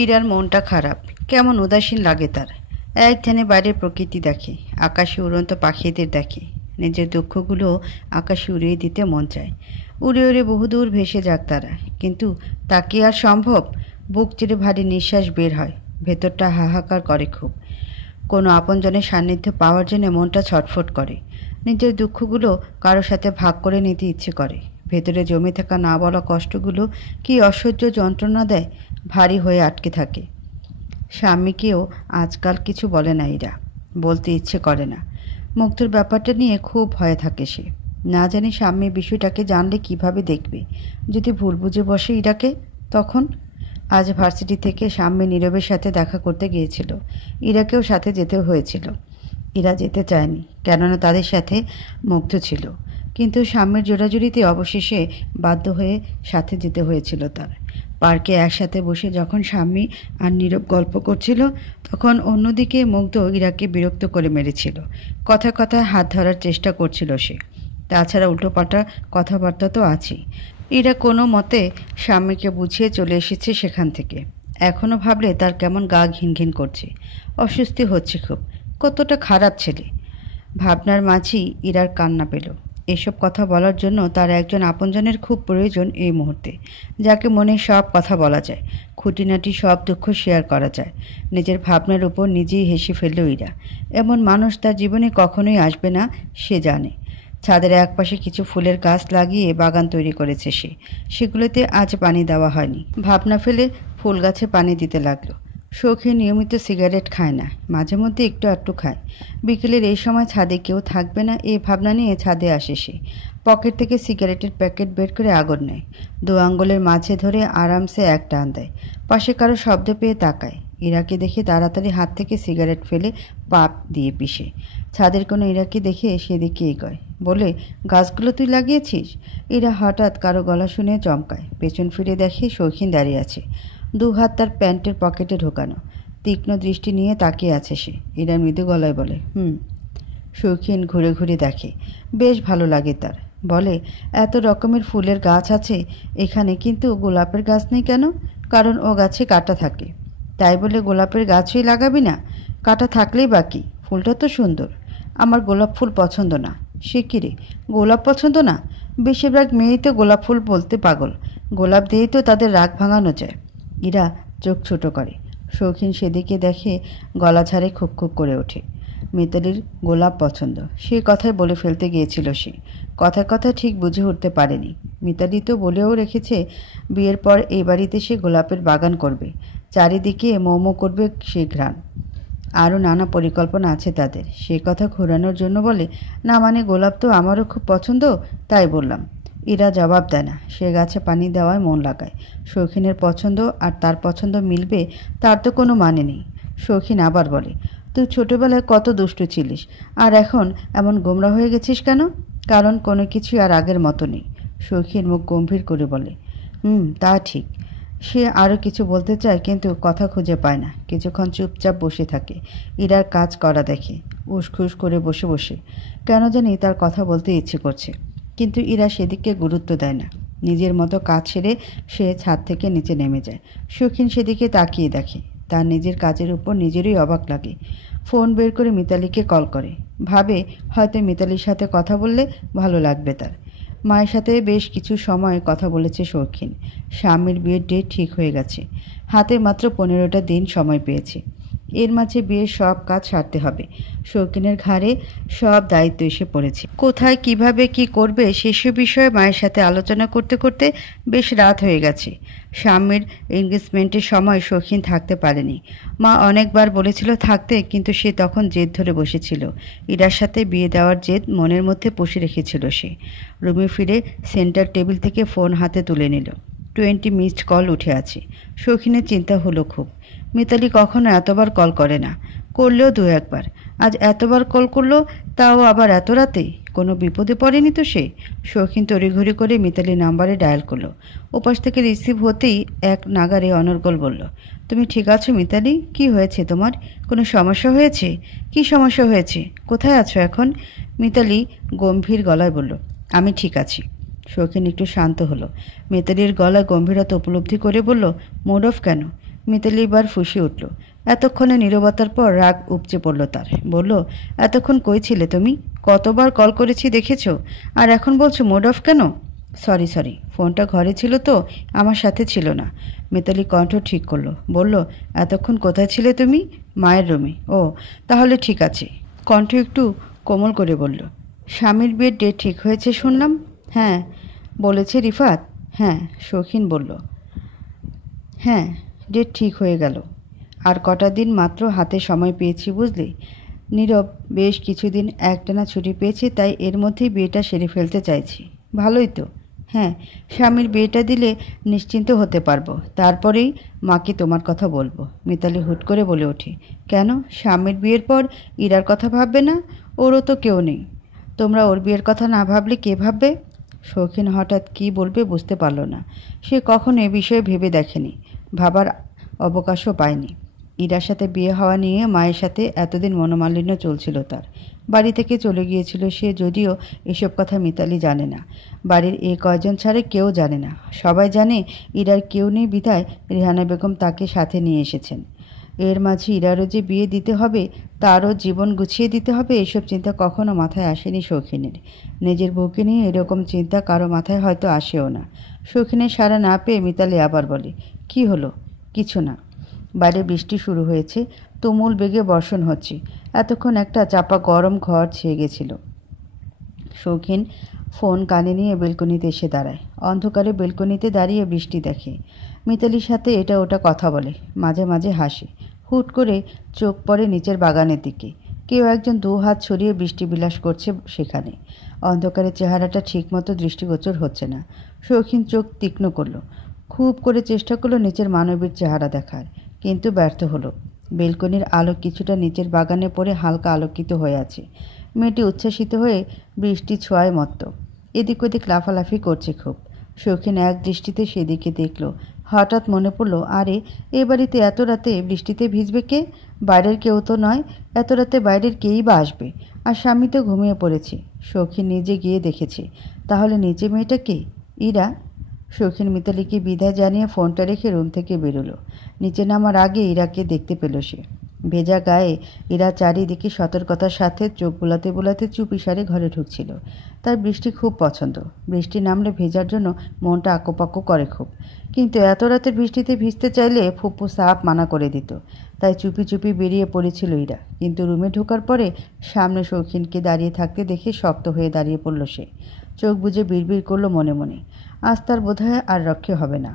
ইরার মনটা খারাপ, কেমন উদাসীন লাগে তার। এক ধ্যানে বাইরের প্রকৃতি দেখে, আকাশে উড়ন্ত পাখিদের দেখে। নিজের দুঃখগুলো আকাশে উড়িয়ে দিতে মন চায়। উড়ে উড়ে বহুদূর ভেসে যাক তারা, কিন্তু তা কি আর সম্ভব? বুক চিরে ভারী নিঃশ্বাস বের হয়, ভেতরটা হাহাকার করে খুব। কোনো আপনজনের সান্নিধ্য পাওয়ার জন্য মনটা ছটফট করে। নিজের দুঃখগুলো কারোর সাথে ভাগ করে নিতে ইচ্ছে করে। ভেতরে জমে থাকা না বলা কষ্টগুলো কি অসহ্য যন্ত্রণা দেয়, ভারী হয়ে আটকে থাকে। স্বামীকেও আজকাল কিছু বলে না ইরা, বলতে ইচ্ছে করে না। মুগ্ধর ব্যাপারটা নিয়ে খুব ভয়ে থাকে সে। না জানি স্বামী বিষয়টাকে জানলে কিভাবে দেখবে। যদি ভুল বুঝে বসে ইরাকে, তখন। আজ ভার্সিটি থেকে স্বামী নীরবের সাথে দেখা করতে গিয়েছিল। ইরাকেও সাথে যেতে হয়েছিল। ইরা যেতে চায়নি, কেননা তাদের সাথে মুগ্ধ ছিল। কিন্তু স্বামীর জোরাজুরিতে অবশেষে বাধ্য হয়ে সাথে যেতে হয়েছিল তার। পার্কে একসাথে বসে যখন স্বামী আর নীরব গল্প করছিল, তখন অন্যদিকে মুগ্ধ ইরাকে বিরক্ত করে মেরেছিল। কথায় কথায় হাত ধরার চেষ্টা করছিল সে। তাছাড়া উল্টোপাল্টা কথাবার্তা তো আছেই। ইরা কোনো মতে স্বামীকে বুঝিয়ে চলে এসেছে সেখান থেকে। এখনও ভাবলে তার কেমন গা ঘিন ঘিন করছে, অস্বস্তি হচ্ছে খুব। কতটা খারাপ ছেলে। ভাবনার মাঝেই ইরার কান্না পেল। এসব কথা বলার জন্য তার একজন আপনজনের খুব প্রয়োজন এই মুহূর্তে, যাকে মনে সব কথা বলা যায়, খুঁটিনাটি সব দুঃখ শেয়ার করা যায়। নিজের ভাবনার উপর নিজেই হেসে ফেলল ইরা। এমন মানুষ তার জীবনে কখনোই আসবে না, সে জানে। ছাদের একপাশে কিছু ফুলের গাছ লাগিয়ে বাগান তৈরি করেছে সে। সেগুলোতে আজ পানি দেওয়া হয়নি। ভাবনা ফেলে ফুল গাছে পানি দিতে লাগলো। শৌখে নিয়মিত সিগারেট খায় না, মাঝে মধ্যে একটু আধটু খায়। বিকেলের এই সময় ছাদে কেউ থাকবে না এই ভাবনা নিয়ে ছাদে আসে সে। পকেট থেকে সিগারেটের প্যাকেট বের করে আগুন নেয়। দু আঙ্গুলের মাঝে ধরে আরামসে এক টান দেয়। পাশে কারো শব্দ পেয়ে তাকায়। ইরাকে দেখে তাড়াতাড়ি হাত থেকে সিগারেট ফেলে পাপ দিয়ে পিষে। ছাদের কোনো ইরাকে দেখে সেদিকে এগোয়, বলে, গাছগুলো তুই লাগিয়েছিস? ইরা হঠাৎ কারো গলা শুনে চমকায়। পেছন ফিরে দেখে শৌখিন দাঁড়িয়ে আছে, দু হাত তার প্যান্টের পকেটে ঢোকানো। তীক্ষ্ণ দৃষ্টি নিয়ে তাকিয়ে আছে সে। ইরা মৃদু গলায় বলে, শৌখিন ঘুরে ঘুরে দেখে। বেশ ভালো লাগে তার। বলে, এত রকমের ফুলের গাছ আছে এখানে, কিন্তু গোলাপের গাছ নেই কেন? কারণ ও গাছে কাঁটা থাকে। তাই বলে গোলাপের গাছই লাগাবি না? কাঁটা থাকলেই বাকি, ফুলটা তো সুন্দর। আমার গোলাপ ফুল পছন্দ না। সে কি রে, গোলাপ পছন্দ না? বেশিরভাগ মেয়েই তো গোলাপ ফুল বলতে পাগল। গোলাপ দিয়েই তো তাদের রাগ ভাঙানো যায়। ইরা চোখ ছোট করে। শৌখিন সেদিকে দেখে, গলা ছাড়ে খুব খুব করে ওঠে। মিতালির গোলাপ পছন্দ, সে কথাই বলে ফেলতে গিয়েছিল সে। কথায় কথায় ঠিক বুঝে উঠতে পারেনি। মিতালি তো বলেও রেখেছে বিয়ের পর এই বাড়িতে সে গোলাপের বাগান করবে, চারিদিকে মোমো করবে সে ঘ্রাণ। আরও নানা পরিকল্পনা আছে তাদের। সে কথা ঘোরানোর জন্য বলে, না মানে গোলাপ তো আমারও খুব পছন্দ, তাই বললাম। ইরা জবাব দেয় না। সে গাছে পানি দেওয়ায় মন লাগায়। শৌখিনের পছন্দ আর তার পছন্দ মিলবে তার তো কোনো মানে নেই। শৌখিন আবার বলে, তুই ছোটবেলায় কত দুষ্টু ছিলিস, আর এখন এমন গোমরা হয়ে গেছিস কেন? কারণ কোনো কিছু আর আগের মতো নেই। শৌখিন মুখ গম্ভীর করে বলে, তা ঠিক। সে আরও কিছু বলতে চায়, কিন্তু কথা খুঁজে পায় না। কিছুক্ষণ চুপচাপ বসে থাকে। ইরার কাজ করা দেখে, উসখুস করে বসে বসে। কেন জানি তার কথা বলতে ইচ্ছে করছে, কিন্তু ইরা সেদিকে গুরুত্ব দেয় না। নিজের মতো কাজ সেরে সে ছাদ থেকে নিচে নেমে যায়। শৌখিন সেদিকে তাকিয়ে দেখে। তার নিজের কাজের উপর নিজেরই অবাক লাগে। ফোন বের করে মিতালিকে কল করে। ভাবে হয়তো মিতালির সাথে কথা বললে ভালো লাগবে তার। মায়ের সাথে বেশ কিছু সময় কথা বলেছে শৌখিন। স্বামীর বিয়ের ডেট ঠিক হয়ে গেছে। হাতে মাত্র 15টা দিন সময় পেয়েছে। এর মাঝে বিয়ের সব কাজ সারতে হবে। শৌখিনের ঘাড়ে সব দায়িত্ব এসে পড়েছে। কোথায় কিভাবে কি করবে সেসব বিষয়ে মায়ের সাথে আলোচনা করতে করতে বেশ রাত হয়ে গেছে। স্বামীর এনগেজমেন্টের সময় শৌখিন থাকতে পারেনি। মা অনেকবার বলেছিল থাকতে, কিন্তু সে তখন জেদ ধরে বসেছিল। ইরার সাথে বিয়ে দেওয়ার জেদ মনের মধ্যে পুষে রেখেছিল সে। রুমে ফিরে সেন্টার টেবিল থেকে ফোন হাতে তুলে নিল। 20 মিসড কল উঠে আছে। শৌখিনের চিন্তা হলো খুব। মিতালি কখনো এতবার কল করে না, করলেও দু একবার। আজ এতবার কল করলো, তাও আবার এত রাতে। কোনো বিপদে পড়েনি তো সে? শৌখিন তড়িঘড়ি করে মিতালির নাম্বারে ডায়াল করলো। ওপাশ থেকে রিসিভ হতেই এক নাগারে অনর্গল বলল, তুমি ঠিক আছো মিতালি? কি হয়েছে তোমার? কোনো সমস্যা হয়েছে? কি সমস্যা হয়েছে? কোথায় আছো এখন? মিতালি গম্ভীর গলায় বলল, আমি ঠিক আছি। শৌখিন একটু শান্ত হলো। মিতালির গলায় গম্ভীরতা উপলব্ধি করে বলল, মুড অফ কেন? মিতালি এবার ফুঁসে উঠল। এতক্ষণে নীরবতার পর রাগ উপচে পড়ল তার। বলল, এতক্ষণ কই ছিলে তুমি? কতবার কল করেছি দেখেছ? আর এখন বলছো মুড অফ কেন? সরি, ফোনটা ঘরে ছিল তো, আমার সাথে ছিল না। মিতালি কণ্ঠ ঠিক করলো, বলল, এতক্ষণ কোথায় ছিলে তুমি? মায়ের রুমে। ও, তাহলে ঠিক আছে। কণ্ঠ একটু কোমল করে বলল, স্বামীর বিয়ের ডেট ঠিক হয়েছে শুনলাম। হ্যাঁ, বলেছে রিফাত। হ্যাঁ, শৌখিন বলল। হ্যাঁ, ডেট ঠিক হয়ে গেল। আর কটা দিন মাত্র হাতে সময় পেয়েছি বুঝলি। নীরব বেশ কিছুদিন একটানা ছুটি পেয়েছি, তাই এর মধ্যেই বিয়েটা সেরে ফেলতে চাইছি। ভালোই তো। হ্যাঁ, স্বামীর বিয়েটা দিলে নিশ্চিন্ত হতে পারবো, তারপরেই মাকে তোমার কথা বলবো। মিতালি হুট করে বলে ওঠে, কেন? স্বামীর বিয়ের পর ইরার কথা ভাববে না? ওরও তো কেউ নেই। তোমরা ওর বিয়ের কথা না ভাবলে কে ভাববে? শৌখিন হঠাৎ কী বলবে বুঝতে পারল না। সে কখনো এ বিষয়ে ভেবে দেখেনি, ভাবার অবকাশও পায়নি। ইরার সাথে বিয়ে হওয়া নিয়ে মায়ের সাথে এতদিন মনোমালিন্য চলছিল তার। বাড়ি থেকে চলে গিয়েছিল সে, যদিও এসব কথা মিতালি জানে না। বাড়ির এ কয়জন ছাড়া কেউ জানে না। সবাই জানে ইরার কেউ নেই বিধায় রেহানা বেগম তাকে সাথে নিয়ে এসেছেন। এর মাঝে ইরারও যে বিয়ে দিতে হবে, তারও জীবন গুছিয়ে দিতে হবে, এসব চিন্তা কখনো মাথায় আসেনি শৌখিনের। নিজের বউকে নিয়ে এরকম চিন্তা কারো মাথায় হয়তো আসেও না। শৌখিনের সাড়া না পেয়ে মিতালি আবার বলে, কি হলো? কিছু না। বাইরে বৃষ্টি শুরু হয়েছে, তুমুল বেগে বর্ষণ হচ্ছে। এতক্ষণ একটা চাপা গরম ঘর ছেয়ে গেছিল। শৌখিন ফোন কানে নিয়ে বেলকনিতে এসে দাঁড়ায়। অন্ধকারে বেলকনিতে দাঁড়িয়ে বৃষ্টি দেখে। মিতালির সাথে এটা ওটা কথা বলে, মাঝে মাঝে হাসে। হুট করে চোখ পড়ে নিচের বাগানের দিকে। কেউ একজন দু হাত ছড়িয়ে বৃষ্টি বিলাস করছে সেখানে। অন্ধকারে চেহারাটা ঠিকমতো দৃষ্টিগোচর হচ্ছে না। শৌখিন চোখ তীক্ষ্ণ করল। খুব করে চেষ্টা করলো নিচের মানবীর চেহারা দেখার, কিন্তু ব্যর্থ হলো। বেলকনির আলো কিছুটা নিচের বাগানে পড়ে হালকা আলোকিত হয়ে আছে। মেয়েটি উচ্ছ্বাসিত হয়ে বৃষ্টি ছোঁয়ায় মত্ত। এদিক ওদিক লাফালাফি করছে খুব। শৌখিন এক দৃষ্টিতে সেদিকে দেখল। হঠাৎ মনে পড়ল, আরে এ বাড়িতে এত রাতে বৃষ্টিতে ভিজবে কে? বাইরের কেউ তো নয়। এত রাতে বাইরের কেই বা আসবে? আর স্বামী তো ঘুমিয়ে পড়েছে। শৌখিন নিজে গিয়ে দেখেছে। তাহলে নিচে মেয়েটা কে? ইরা। শৌখিন মিতালিকে বিদায় জানিয়ে ফোনটা রেখে রুম থেকে বেরোলো। নিচে নামার আগে ইরাকে দেখতে পেল সে। ভেজা গায়ে ইরা চারিদিকে সতর্কতার সাথে চোখ বোলাতে বোলাতে চুপিসারে ঘরে ঢুকছিল। তার বৃষ্টি খুব পছন্দ। বৃষ্টি নামলে ভেজার জন্য মনটা আঁকোপাকো করে খুব। কিন্তু এত রাতের বৃষ্টিতে ভিজতে চাইলে ফুপ্পু সাপ মানা করে দিত। তাই চুপি চুপি বেরিয়ে পড়েছিল ইরা। কিন্তু রুমে ঢোকার পরে সামনে শৌখিনকে দাঁড়িয়ে থাকতে দেখে শক্ত হয়ে দাঁড়িয়ে পড়ল সে। চোখ বুজে বিড়বিড় করলো মনে মনে, আজ তার বোধহয় আর রক্ষে হবে না।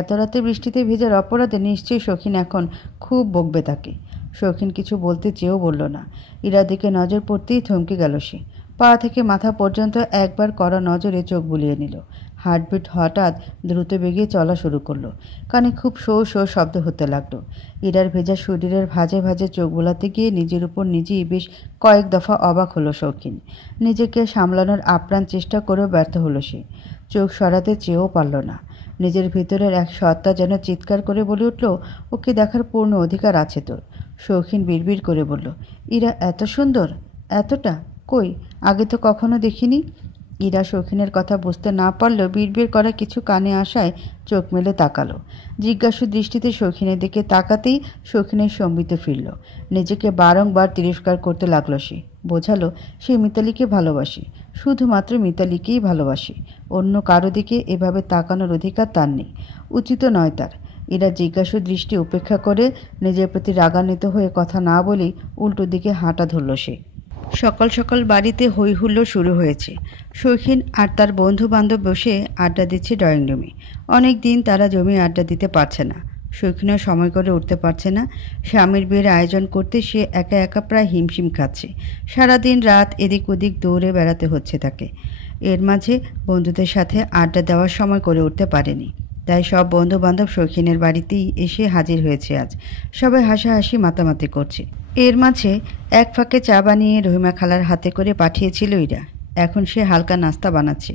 এত রাতে বৃষ্টিতে ভেজার অপরাধে নিশ্চয়ই শৌখিন এখন খুব বকবে তাকে। শৌখিন কিছু বলতে চেয়েও বলল না। ইরার দিকে নজর পড়তেই থমকে গেল সে। পা থেকে মাথা পর্যন্ত একবার কড়া নজরে চোখ বুলিয়ে নিল। হার্টবিট হঠাৎ দ্রুত বেগে চলা শুরু করলো। কানে খুব শো শো শব্দ হতে লাগলো। ইরার ভেজা শরীরের ভাজে ভাজে চোখ বোলাতে গিয়ে নিজের উপর নিজেই বেশ কয়েক দফা অবাক হলো শৌখিন। নিজেকে সামলানোর আপ্রাণ চেষ্টা করেও ব্যর্থ হলো সে। চোখ সরাতে চেয়েও পারল না। নিজের ভিতরের এক সত্তা যেন চিৎকার করে বলে উঠল, ওকে দেখার পূর্ণ অধিকার আছে তোর। শৌখিন বিড়বিড় করে বলল, ইরা এত সুন্দর? এতটা? কই, আগে তো কখনো দেখিনি। ইরা শৌখিনের কথা বুঝতে না পারলেও বিড়বিড় করা কিছু কানে আসায় চোখ মেলে তাকালো। জিজ্ঞাসু দৃষ্টিতে শৌখিনের দিকে তাকাতেই শৌখিনের সম্বিত ফিরল। নিজেকে বারংবার তিরস্কার করতে লাগলো সে। বোঝালো সে মিতালিকে ভালোবাসে, শুধুমাত্র মিতালিকেই ভালোবাসে। অন্য কারো দিকে এভাবে তাকানোর অধিকার তার নেই, উচিত নয় তার। এরা জিজ্ঞাসু দৃষ্টি উপেক্ষা করে নিজের প্রতি রাগান্বিত হয়ে কথা না বলেই উল্টো দিকে হাঁটা ধরল সে। সকাল সকাল বাড়িতে হই হুল্লোড় শুরু হয়েছে। শৌখিন আর তার বন্ধু বান্ধব বসে আড্ডা দিচ্ছে ড্রয়িং রুমে। অনেক দিন তারা জমি আড্ডা দিতে পারছে না। শৌখিনও সময় করে উঠতে পারছে না। স্বামীর বিয়ের আয়োজন করতে সে একা একা প্রায় হিমশিম খাচ্ছে। সারাদিন রাত এদিক ওদিক দৌড়ে বেড়াতে হচ্ছে তাকে। এর মাঝে বন্ধুদের সাথে আড্ডা দেওয়ার সময় করে উঠতে পারেনি। তাই সব বন্ধু বান্ধব শৌখিনের বাড়িতেই এসে হাজির হয়েছে আজ। সবাই হাসাহাসি মাতামাতি করছে। এর মাঝে এক ফাঁকে চা বানিয়ে রহিমা খালার হাতে করে পাঠিয়েছিল ইরা। এখন সে হালকা নাস্তা বানাচ্ছে।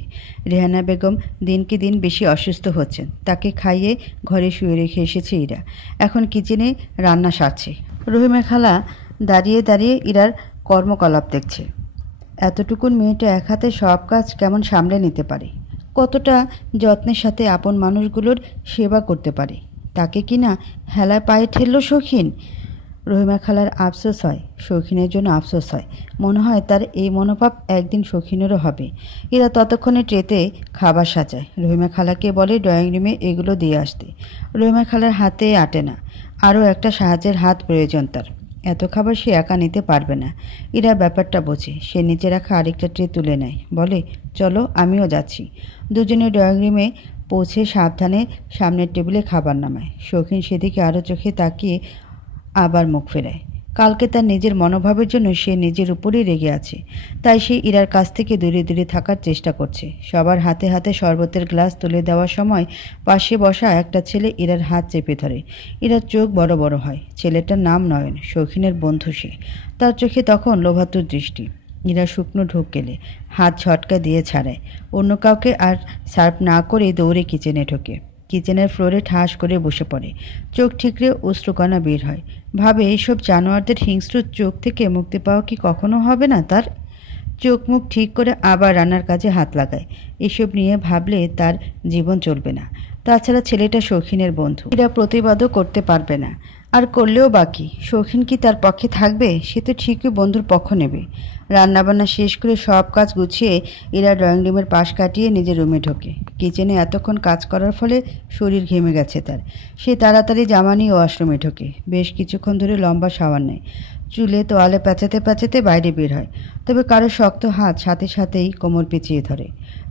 রেহানা বেগম দিনকে দিন বেশি অসুস্থ হচ্ছেন। তাকে খাইয়ে ঘরে শুয়ে রেখে এসেছে ইরা। এখন কিচেনে রান্না সারছে। রহিমা খালা দাঁড়িয়ে দাঁড়িয়ে ইরার কর্মকলাপ দেখছে। এতটুকুন মেয়েটা এক হাতে সব কাজ কেমন সামলে নিতে পারে, কতটা যত্নের সাথে আপন মানুষগুলোর সেবা করতে পারে। তাকে কিনা হেলায় পায়ে ঠেলল শৌখিন। রহিমা খালার আফসোস হয়, শৌখিনের জন্য আফসোস হয়। মনে হয় তার এই মনোভাব একদিন শৌখিনেরও হবে। এরা ততক্ষণে ট্রেতে খাবার সাজায়। রহিমা খালাকে বলে ড্রয়িং রুমে এগুলো দিয়ে আসতে। রহিমা খালার হাতে আটে না, আরও একটা সাহায্যের হাত প্রয়োজন তার। এত খাবার সে একা নিতে পারবে না। এরা ব্যাপারটা বোঝে। সে নিচে রাখা আরেকটা ট্রে তুলে নেয়, বলে চলো আমিও যাচ্ছি। দুজনে ড্রয়িং রুমে পৌঁছে সাবধানে সামনের টেবিলে খাবার নামায়। শৌখিন সেদিকে আরও চোখে তাকিয়ে আবার মুখ ফেরায়। কালকে তার নিজের মনোভাবের জন্য সে নিজের উপরেই রেগে আছে, তাই সে ইরার কাছ থেকে দূরে দূরে থাকার চেষ্টা করছে। সবার হাতে হাতে শরবতের গ্লাস তুলে দেওয়ার সময় পাশে বসা একটা ছেলে ইরার হাত চেপে ধরে। ইরার চোখ বড় বড় হয়। ছেলেটার নাম নয়ন, শৌখিনের বন্ধু সে। তার চোখে তখন লোভাতুর দৃষ্টি। ইরা শুকনো ঢোক গেলে হাত ঝটকা দিয়ে ছাড়ায়। অন্য কাউকে আর সার্ভ না করে দৌড়ে কিচেনে ঢোকে। কিচেনের ফ্লোরে ঠাস করে বসে পড়ে। চোখ ঠিকরে অশ্রুকণা বের হয়। ভাবে এসব জানোয়ারদের হিংস্র চোখ থেকে মুক্তি পাওয়া কি কখনো হবে না তার? চোখ মুখ ঠিক করে আবার রান্নার কাজে হাত লাগায়। এসব নিয়ে ভাবলে তার জীবন চলবে না। তাছাড়া ছেলেটা শৌখিনের বন্ধু, এরা প্রতিবাদও করতে পারবে না। আর করলেও বাকি, শৌখিন কি তার পক্ষে থাকবে? সে তো ঠিকই বন্ধুর পক্ষ নেবে। রান্নাবান্না শেষ করে সব কাজ গুছিয়ে এরা ড্রয়িং রুমের পাশ কাটিয়ে নিজের রুমে ঢোকে। কিচেনে এতক্ষণ কাজ করার ফলে শরীর ঘেমে গেছে তার। সে তাড়াতাড়ি জামা নিয়ে ওয়াশরুমে ঢোকে। বেশ কিছুক্ষণ ধরে লম্বা শাওয়ার নেয়। চুলে তোয়ালে প্যাঁচাতে প্যাঁচাতে বাইরে বের হয়। তবে কারো শক্ত হাত সাথে সাথেই কোমর পেঁচিয়ে ধরে,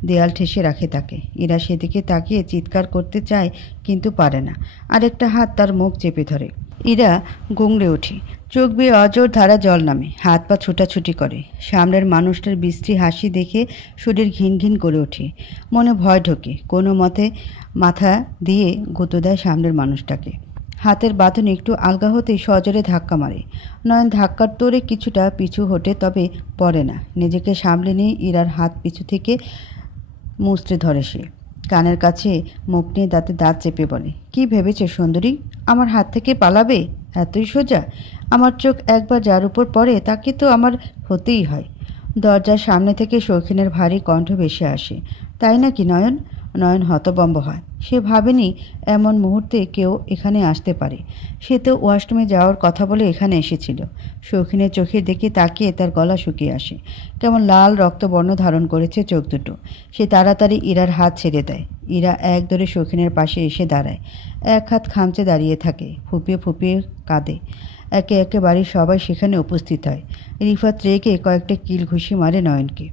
দেয়াল ঠেসে রাখে তাকে। ইরা সেদিকে তাকিয়ে চিৎকার করতে চায়, কিন্তু পারে না। আরেকটা হাত তার মুখ চেপে ধরে। ইরা গুংড়ে ওঠে, চোখ বেয়ে অজোর ধারা জল নামে, হাত পা ছুটাছুটি করে। সামনের মানুষটার বিশ্রী হাসি দেখে শরীর ঘিন ঘিন করে ওঠে। মনে ভয় ঢোকে। কোনো মতে মাথা দিয়ে গুঁতো দেয় সামনের মানুষটাকে। হাতের বাঁধন একটু আলগা হতেই সজোরে ধাক্কা মারে। নয়ন ধাক্কার তোড়ে কিছুটা পিছু হটে, তবে পড়ে না। নিজেকে সামলে নিয়ে ইরার হাত পিছু থেকে মুচড়ে ধরে সে। কানের কাছে মুখ নিয়ে দাঁতে দাঁত চেপে বলে, কি ভেবেছে সুন্দরী? আমার হাত থেকে পালাবে? এতই সোজা? আমার চোখ একবার যার উপর পড়ে তাকে তো আমার হতেই হয়। দরজার সামনে থেকে শৌখিনের ভারী কণ্ঠ ভেসে আসে, তাই নাকি নয়ন? নয়ন হতভম্ব হয়। সে ভাবেনি এমন মুহূর্তে কেউ এখানে আসতে পারে। সে তো ওয়াশরুমে যাওয়ার কথা বলে এখানে এসেছিল। শৌখিনের চোখের দিকে তাকিয়ে তার গলা শুকিয়ে আসে। কেমন লাল রক্তবর্ণ ধারণ করেছে চোখ দুটো। সে তাড়াতাড়ি ইরার হাত ছেড়ে দেয়। ইরা এক দৌড়ে শৌখিনের পাশে এসে দাঁড়ায়। এক হাত খামচে দাঁড়িয়ে থাকে, ফুপিয়ে ফুপিয়ে কাঁদে। একে একে বাড়ির সবাই সেখানে উপস্থিত হয়। রিফাত রেগে কয়েকটা কিল ঘুষি মারে নয়নকে,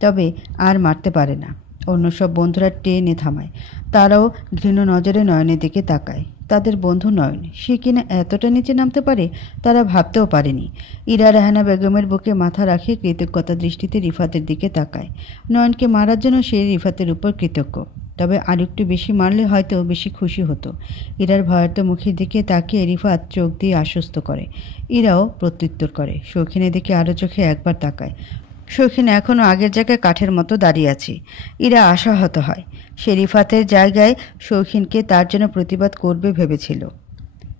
তবে আর মারতে পারে না। অন্য সব বন্ধুরা টেনে থামায়। তারাও ঘৃণ নজরে নয়নের দিকে তাকায়। তাদের বন্ধু নয়ন, সে কিনা এতটা নিচে নামতে পারে তারা ভাবতেও পারেনি। ইরা রাহানা বেগমের বুকে মাথা রাখে কৃতজ্ঞতা দৃষ্টিতে রিফাতের দিকে তাকায়। নয়নকে মারার জন্য সে রিফাতের উপর কৃতজ্ঞ, তবে আরেকটু বেশি মারলে হয়তো বেশি খুশি হতো। ইরার ভয়ার্ত মুখের দিকে তাকিয়ে রিফাত চোখ দিয়ে আশ্বস্ত করে। ইরাও প্রত্যুত্তর করে। শৌখিনের দিকে আরও চোখে একবার তাকায়। শৌখিন এখনও আগের জায়গায় কাঠের মতো দাঁড়িয়ে আছে। ইরা আশাহত হয়। সে রিফাতের জায়গায় শৌখিনকে তার জন্য প্রতিবাদ করবে ভেবেছিল।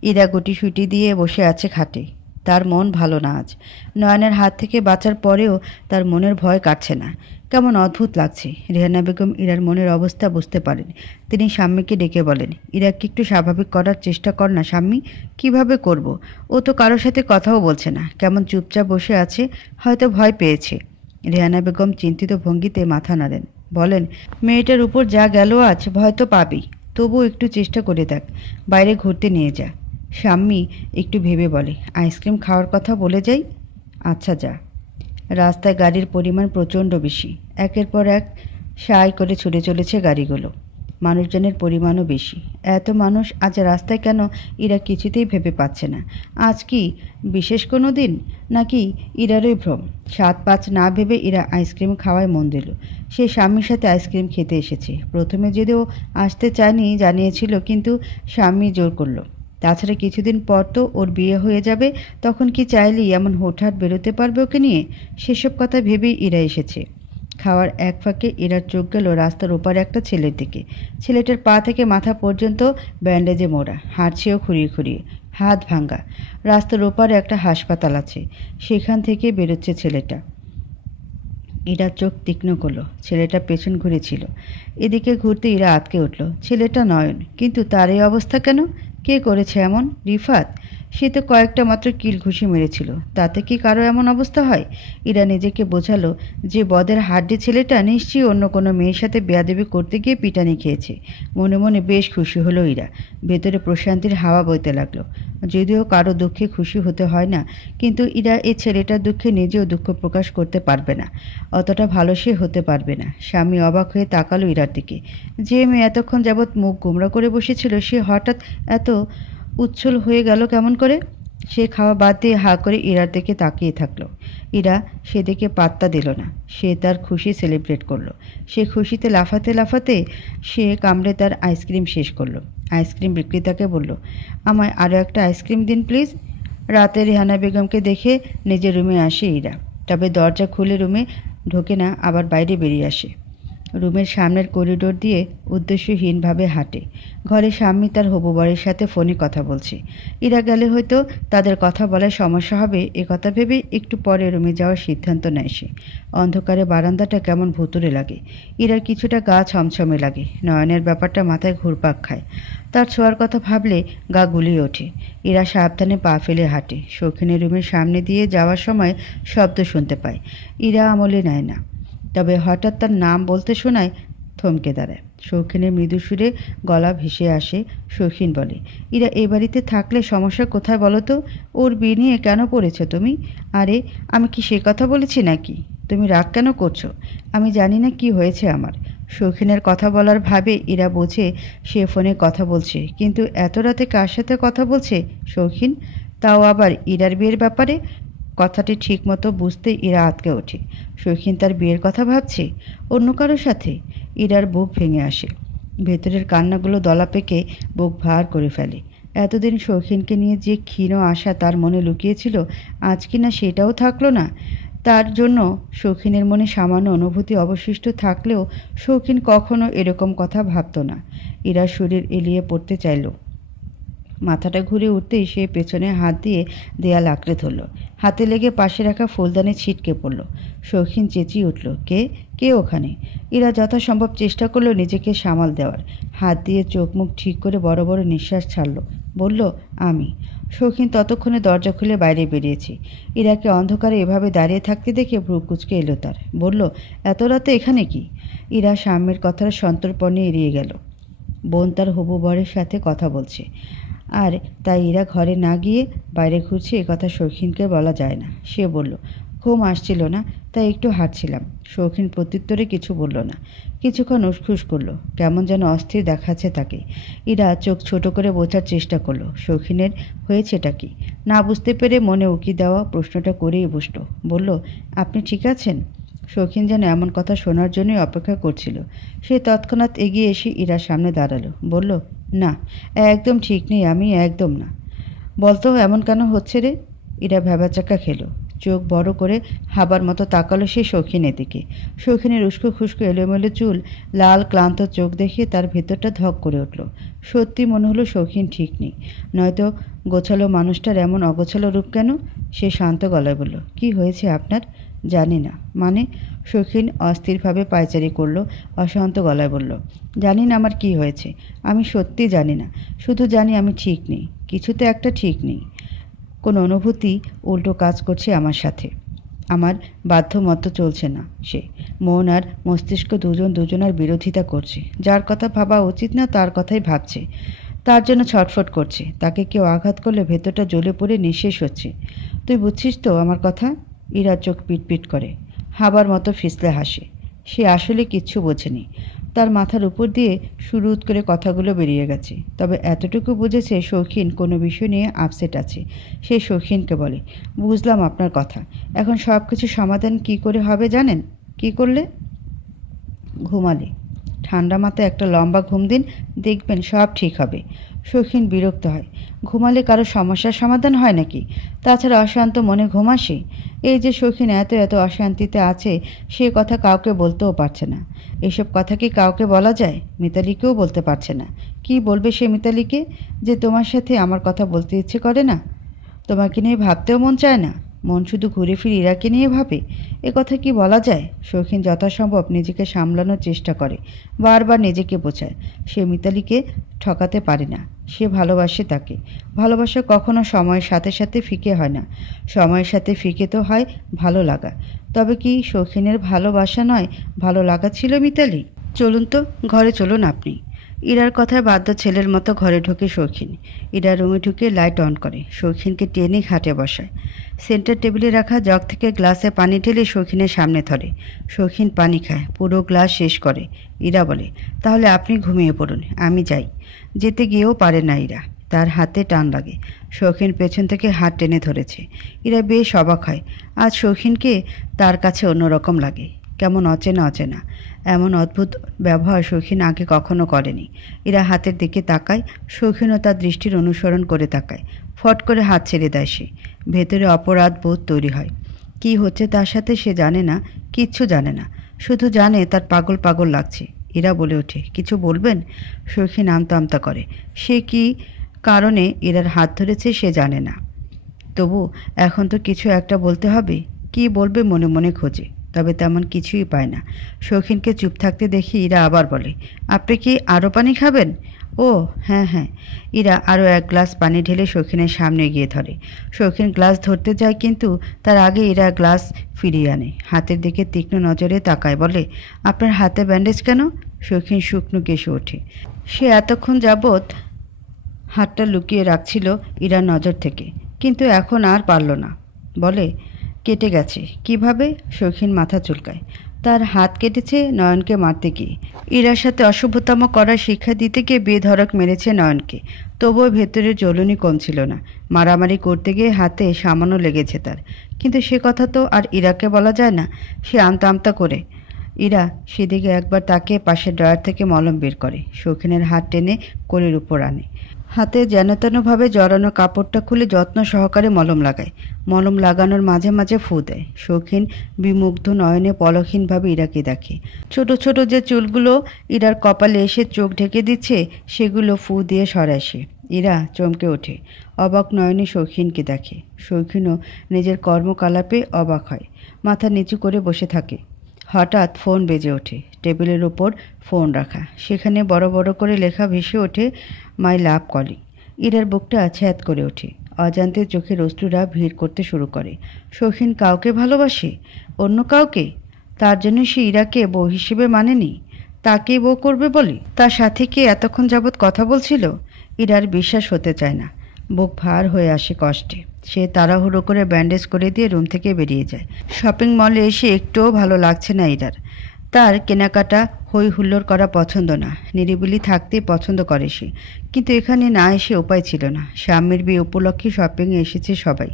ইরা গুটিসুটি দিয়ে বসে আছে খাটে। তার মন ভালো না আজ। নয়নের হাত থেকে বাঁচার পরেও তার মনের ভয় কাটছে না। কেমন অদ্ভুত লাগছে। রেহানা বেগম ইরার মনের অবস্থা বুঝতে পারেন। তিনি স্বামীকে ডেকে বলেন, ইরাকে একটু স্বাভাবিক করার চেষ্টা কর না স্বামী। কিভাবে করব? ও তো কারোর সাথে কথাও বলছে না, কেমন চুপচাপ বসে আছে, হয়তো ভয় পেয়েছে। রেহানা বেগম চিন্তিত ভঙ্গিতে মাথা নাড়েন, বলেন, মেয়েটার উপর যা গেল আজ, ভয় তো পাবেই। তবু একটু চেষ্টা করে দেখ, বাইরে ঘুরতে নিয়ে যা। স্বামী একটু ভেবে বলে, আইসক্রিম খাওয়ার কথা বলে যাই। আচ্ছা যা। রাস্তায় গাড়ির পরিমাণ প্রচণ্ড বেশি। একের পর এক সাই করে ছুটে চলেছে গাড়িগুলো। মানুষজনের পরিমাণও বেশি। এত মানুষ আজ রাস্তায় কেন ইরা কিছুতেই ভেবে পাচ্ছে না। আজ কি বিশেষ কোনো দিন, নাকি ইরারই ভ্রম? ৭-৫ না ভেবে ইরা আইসক্রিম খাওয়ায় মন দিল। সে স্বামীর সাথে আইসক্রিম খেতে এসেছে। প্রথমে যদিও আসতে চায়নি জানিয়েছিল, কিন্তু স্বামী জোর করলো। তাছাড়া কিছুদিন পর তো ওর বিয়ে হয়ে যাবে, তখন কি চাইলেই এমন হুটহাট বেরোতে পারবে ওকে নিয়ে? সেসব কথা ভেবেই ইরা এসেছে। খাওয়ার এক ফাঁকে ইরার চোখ গেল রাস্তার ওপারে একটা ছেলের দিকে। ছেলেটার পা থেকে মাথা পর্যন্ত ব্যান্ডেজে মোড়া, হাঁটছেও খুঁড়িয়ে খুঁড়িয়ে, হাত ভাঙ্গা। রাস্তার ওপারে একটা হাসপাতাল আছে, সেখান থেকে বেরোচ্ছে ছেলেটা। ইরা চোখ তীক্ষ্ণ করলো। ছেলেটা পেছন ঘুরেছিল। এদিকে ঘুরতে ইরা আটকে উঠল। ছেলেটা নয়ন, কিন্তু তার এই অবস্থা কেন? কে করেছে এমন? রিফাত? সে তো কয়েকটা মাত্র কিল ঘুষি মেরেছিল, তাতে কি কারো এমন অবস্থা হয়? ইরা নিজেকে বোঝালো যে বদের হাড্ডি ছেলেটা নিশ্চয়ই অন্য কোনো মেয়ের সাথে বেয়াদবি করতে গিয়ে পিটানি খেয়েছে। মনে মনে বেশ খুশি হলো ইরা। ভেতরে প্রশান্তির হাওয়া বইতে লাগলো। যদিও কারো দুঃখে খুশি হতে হয় না, কিন্তু ইরা এই ছেলেটার দুঃখে নিজেও দুঃখ প্রকাশ করতে পারবে না। অতটা ভালো সে হতে পারবে না। স্বামী অবাক হয়ে তাকালো ইরার দিকে। যে মেয়ে এতক্ষণ যাবৎ মুখ গোমড়া করে বসেছিল, সে হঠাৎ এত উচ্ছল হয়ে গেল কেমন করে? সে খাওয়া বাদ দিয়ে হা করে ইরার দিকে তাকিয়ে থাকলো। ইরা সেদিকে পাত্তা দিল না। সে তার খুশি সেলিব্রেট করলো। সে খুশিতে লাফাতে লাফাতে সে কামড়ে তার আইসক্রিম শেষ করলো। আইসক্রিম বিক্রেতাকে বলল, আমায় আরও একটা আইসক্রিম দিন প্লিজ। রাতে রেহানা বেগমকে দেখে নিজের রুমে আসে ইরা। তবে দরজা খুলে রুমে ঢোকে না, আবার বাইরে বেরিয়ে আসে। রুমের সামনের করিডোর দিয়ে উদ্দেশ্যহীনভাবে হাঁটে। ঘরে স্বামী তার হবু বরের সাথে ফোনে কথা বলছে। ইরা গেলে হয়তো তাদের কথা বলার সমস্যা হবে, কথা ভেবে একটু পরে রুমে যাওয়ার সিদ্ধান্ত নেয় সে। অন্ধকারে বারান্দাটা কেমন ভুতুরে লাগে। ইরার কিছুটা গা ছমছমে লাগে। নয়নের ব্যাপারটা মাথায় ঘুরপাক খায়। তার ছোঁয়ার কথা ভাবলে গা গুলিয়ে ওঠে। ইরা সাবধানে পা ফেলে হাঁটে। শৌখিনের রুমের সামনে দিয়ে যাওয়ার সময় শব্দ শুনতে পায়। ইরা আমলে নেয় না, তবে হঠাৎ তার নাম বলতে শোনায় থমকে দাঁড়ায়। শৌখিনের মৃদু সুরে গলা ভেসে আসে। শৌখিন বলে, ইরা এ বাড়িতে থাকলে সমস্যা কোথায় বলো তো? ওর বিয়ে নিয়ে কেন পড়েছ তুমি? আরে আমি কি সে কথা বলেছি নাকি? তুমি রাগ কেন করছো? আমি জানি না কি হয়েছে আমার। শৌখিনের কথা বলার ভাবে ইরা বোঝে সে ফোনে কথা বলছে, কিন্তু এত রাতে কার সাথে কথা বলছে শৌখিন? তাও আবার ইরার বিয়ের ব্যাপারে। কথাটি ঠিকমতো বুঝতে ইরা আটকে ওঠে। শৌখিন তার বিয়ের কথা ভাবছে অন্য কারোর সাথে? ইরার বুক ভেঙে আসে। ভেতরের কান্নাগুলো দলা পেকে বুক ভার করে ফেলে। এতদিন শৌখিনকে নিয়ে যে ক্ষীণ আশা তার মনে লুকিয়েছিল, আজ কিনা সেটাও থাকলো না। তার জন্য শৌখিনের মনে সামান্য অনুভূতি অবশিষ্ট থাকলেও শৌখিন কখনো এরকম কথা ভাবত না। ইরার শরীর এলিয়ে পড়তে চাইল। মাথাটা ঘুরে উঠতেই সে পেছনে হাত দিয়ে দেয়াল আঁকড়ে ধরল। হাতে লেগে পাশে রাখা ফুলদানি ছিটকে পড়ল। শৌখিন চেঁচিয়ে উঠল, কে? কে ওখানে? ইরা যথাসম্ভব চেষ্টা করলো নিজেকে সামাল দেওয়ার। হাত দিয়ে চোখ মুখ ঠিক করে বড় বড় নিঃশ্বাস ছাড়ল। বলল, আমি। শৌখিন ততক্ষণে দরজা খুলে বাইরে বেরিয়েছে। ইরাকে অন্ধকারে এভাবে দাঁড়িয়ে থাকতে দেখে ভ্রু কুঁচকে এলো তার। বলল, এত রাতে এখানে কি? ইরা স্বামীর কথার সন্তর্পণে এড়িয়ে গেল। বোন তার হবু বরের সাথে কথা বলছে, আর তাই ইরা ঘরে না গিয়ে বাইরে ঘুরছে, একথা শৌখিনকে বলা যায় না। সে বলল, ঘুম আসছিল না, তাই একটু হাঁটছিলাম। শৌখিন প্রত্যুত্তরে কিছু বলল না। কিছুক্ষণ উসখুস করলো, কেমন যেন অস্থির দেখাচ্ছে তাকে। ইরা চোখ ছোট করে বোঝার চেষ্টা করলো শৌখিনের হয়েছেটা কি। না বুঝতে পেরে মনে উকি দেওয়া প্রশ্নটা করেই বসল। বলল, আপনি ঠিক আছেন? শৌখিন যেন এমন কথা শোনার জন্যই অপেক্ষা করছিল। সে তৎক্ষণাৎ এগিয়ে এসে ইরার সামনে দাঁড়ালো। বলল, না, একদম ঠিক নেই আমি, একদম না। বলতো এমন কেন হচ্ছে রে? ইরা ভ্যাবাচাকা খেলো। চোখ বড় করে হাবার মতো তাকালো সে শৌখিনের দিকে। শৌখিনের উস্কো খুস্কো এলোমেলো চুল, লাল ক্লান্ত চোখ দেখে তার ভেতরটা ধক করে উঠল। সত্যি মনে হলো শৌখিন ঠিক নেই, নয়তো গোছালো মানুষটার এমন অগোছালো রূপ কেন? সে শান্ত গলায় বলল, কি হয়েছে আপনার? জানি না। মানে? শৌখিন অস্থিরভাবে পায়চারি করলো, অশান্ত গলায় বলল, জানি না আমার কি হয়েছে। আমি সত্যি জানি না। শুধু জানি আমি ঠিক নেই। কিছুতে একটা ঠিক নেই। কোনো অনুভূতি উল্টো কাজ করছে আমার সাথে। আমার বাধ্য মতো চলছে না সে। মন আর মস্তিষ্ক দুজনার বিরোধিতা করছে। যার কথা ভাবা উচিত না তার কথাই ভাবছে। তার জন্য ছটফট করছে। তাকে কেউ আঘাত করলে ভেতরটা জ্বলে পড়ে নিঃশেষ হচ্ছে। তুই বুঝছিস তো আমার কথা? ইরা চোখ পিটপিট করে, হাবার মতো ফিসলে হাসে। সে আসলে কিচ্ছু বোঝেনি। তার মাথার উপর দিয়ে সুরুত করে কথাগুলো বেরিয়ে গেছে। তবে এতটুকু বুঝেছে শৌখিন কোনো বিষয় নিয়ে আপসেট আছে। সে শৌখিনকে বলে, বুঝলাম আপনার কথা। এখন সব কিছু সমাধান কি করে হবে জানেন? কি করলে? ঘুমালে। ঠান্ডা মাথায় একটা লম্বা ঘুম দিন, দেখবেন সব ঠিক হবে। শৌখিন বিরক্ত হয়। ঘুমালে কারো সমস্যার সমাধান হয় নাকি? তাছাড়া অশান্ত মনে ঘুম আসে? এই যে শৌখিন এত এত অশান্তিতে আছে, সে কথা কাউকে বলতেও পারছে না। এসব কথা কি কাউকে বলা যায়? মিতালিকেও বলতে পারছে না। কি বলবে সে মিতালিকে? যে তোমার সাথে আমার কথা বলতে ইচ্ছে করে না, তোমাকে নিয়ে ভাবতেও মন চায় না, মন শুধু ঘুরে ফিরে ইরাকে নিয়ে ভাবে। এ কথা কি বলা যায়? শৌখিন যথাসম্ভব নিজেকে সামলানোর চেষ্টা করে, বারবার নিজেকে বোঝায় সে মিতালিকে ঠকাতে পারে না। সে ভালোবাসে তাকে। ভালোবাসা কখনো সময়ের সাথে সাথে ফিকে হয় না, সময়ের সাথে ফিকে তো হয় ভালো লাগা। তবে কি শৌখিনের ভালোবাসা নয়, ভালো লাগা ছিল মিতালি? চলুন তো, ঘরে চলুন আপনি। ইরার কথায় বাধ্য ছেলের মতো ঘরে ঢোকে শৌখিন। ইরা রুমে ঢুকে লাইট অন করে, শৌখিনকে টেনে খাটে বসায়। সেন্টার টেবিলে রাখা জগ থেকে গ্লাসে পানি ঢেলে শৌখিনের সামনে ধরে। শৌখিন পানি খায়, পুরো গ্লাস শেষ করে। ইরা বলে, তাহলে আপনি ঘুমিয়ে পড়ুন, আমি যাই। যেতে গিয়েও পারে না ইরা, তার হাতে টান লাগে। শৌখিন পেছন থেকে হাত টেনে ধরেছে। ইরা বেশ অবাক হয়। আজ শৌখিনকে তার কাছে অন্যরকম লাগে, কেমন অচেনা অচেনা। এমন অদ্ভুত ব্যবহার শৌখিন আগে কখনো করেনি। ইরা হাতের দিকে তাকায়, শৌখিনও তার দৃষ্টির অনুসরণ করে তাকায়। ফট করে হাত ছেড়ে দেয় সে। ভেতরে অপরাধ বোধ তৈরি হয়। কি হচ্ছে তার সাথে সে জানে না, কিচ্ছু জানে না, শুধু জানে তার পাগল পাগল লাগছে। ইরা বলে ওঠে, কিছু বলবেন? শৌখিন আমতা আমতা করে। সে কি কারণে ইরার হাত ধরেছে সে জানে না, তবু এখন তো কিছু একটা বলতে হবে। কি বলবে মনে মনে খোঁজে, তবে তেমন কিছুই পায় না। শৌখিনকে চুপ থাকতে দেখি ইরা আবার বলে, আপনি কি আরও পানি খাবেন? ও হ্যাঁ হ্যাঁ। ইরা আরও এক গ্লাস পানি ঢেলে শৌখিনের সামনে গিয়ে ধরে। শৌখিন গ্লাস ধরতে যায়, কিন্তু তার আগে ইরা গ্লাস ফিরিয়ে আনে। হাতের দিকে তীক্ষ্ণ নজরে তাকায়, বলে, আপনার হাতে ব্যান্ডেজ কেন? শৌখিন শুকনো কেশে ওঠে। সে এতক্ষণ যাবৎ হাতটা লুকিয়ে রাখছিল ইরার নজর থেকে, কিন্তু এখন আর পারল না। বলে, কেটে গেছে। কিভাবে? শৌখিন মাথা চুলকায়। তার হাত কেটেছে নয়নকে মারতে গিয়ে। ইরার সাথে অশুভতম করার শিক্ষা দিতে গিয়ে বেধড়ক মেরেছে নয়নকে। তবুও ভেতরে জ্বলুনি কমছিল না। মারামারি করতে গিয়ে হাতে সামান্য লেগেছে তার, কিন্তু সে কথা তো আর ইরাকে বলা যায় না। সে আমতা আমতা করে। ইরা সেদিকে একবার তাকে পাশের ড্রয়ার থেকে মলম বের করে, শৌখিনের হাত টেনে কোলের উপর আনে। হাতে যেনতেনভাবে জড়ানো কাপড়টা খুলে যত্ন সহকারে মলম লাগায়। মলম লাগানোর মাঝে মাঝে ফু দেয়। শৌখিন বিমুগ্ধ নয়নে পলকহীনভাবে ইরাকে দেখে। ছোট ছোট যে চুলগুলো ইরার কপালে এসে চোখ ঢেকে দিচ্ছে, সেগুলো ফু দিয়ে সরায় সে। ইরা চমকে ওঠে, অবাক নয়নে শৌখিনকে দেখে। শৌখিনও নিজের কর্মকলাপে অবাক হয়, মাথা নিচু করে বসে থাকে। হঠাৎ ফোন বেজে ওঠে। টেবিলের ওপর ফোন রাখা, সেখানে বড় বড় করে লেখা ভেসে ওঠে, মাই লাভ কলিং। ইরার বুকটা ছ্যাদ করে ওঠে। অজান্তে চোখের অশ্রুরা ভিড় করতে শুরু করে। শৌখিন কাউকে ভালোবাসে, অন্য কাউকে। তার জন্য সে ইরাকে বউ হিসেবে মানেনি, তাকেই বউ করবে বলে। তার সাথে কি এতক্ষণ যাবৎ কথা বলছিল? ইরার বিশ্বাস হতে চায় না। বুক ভার হয়ে আসে কষ্টে। সে তাড়াহুড়ো করে ব্যান্ডেজ করে দিয়ে রুম থেকে বেরিয়ে যায়। শপিং মলে এসে একটুও ভালো লাগছে না ইরার। তার কেনাকাটা হই হুল্লোড় করা পছন্দ না, নিরিবিলি থাকতে পছন্দ করে সে। কিন্তু এখানে না এসে উপায় ছিল না। স্বামীর বিয়ে উপলক্ষে শপিংয়ে এসেছে সবাই।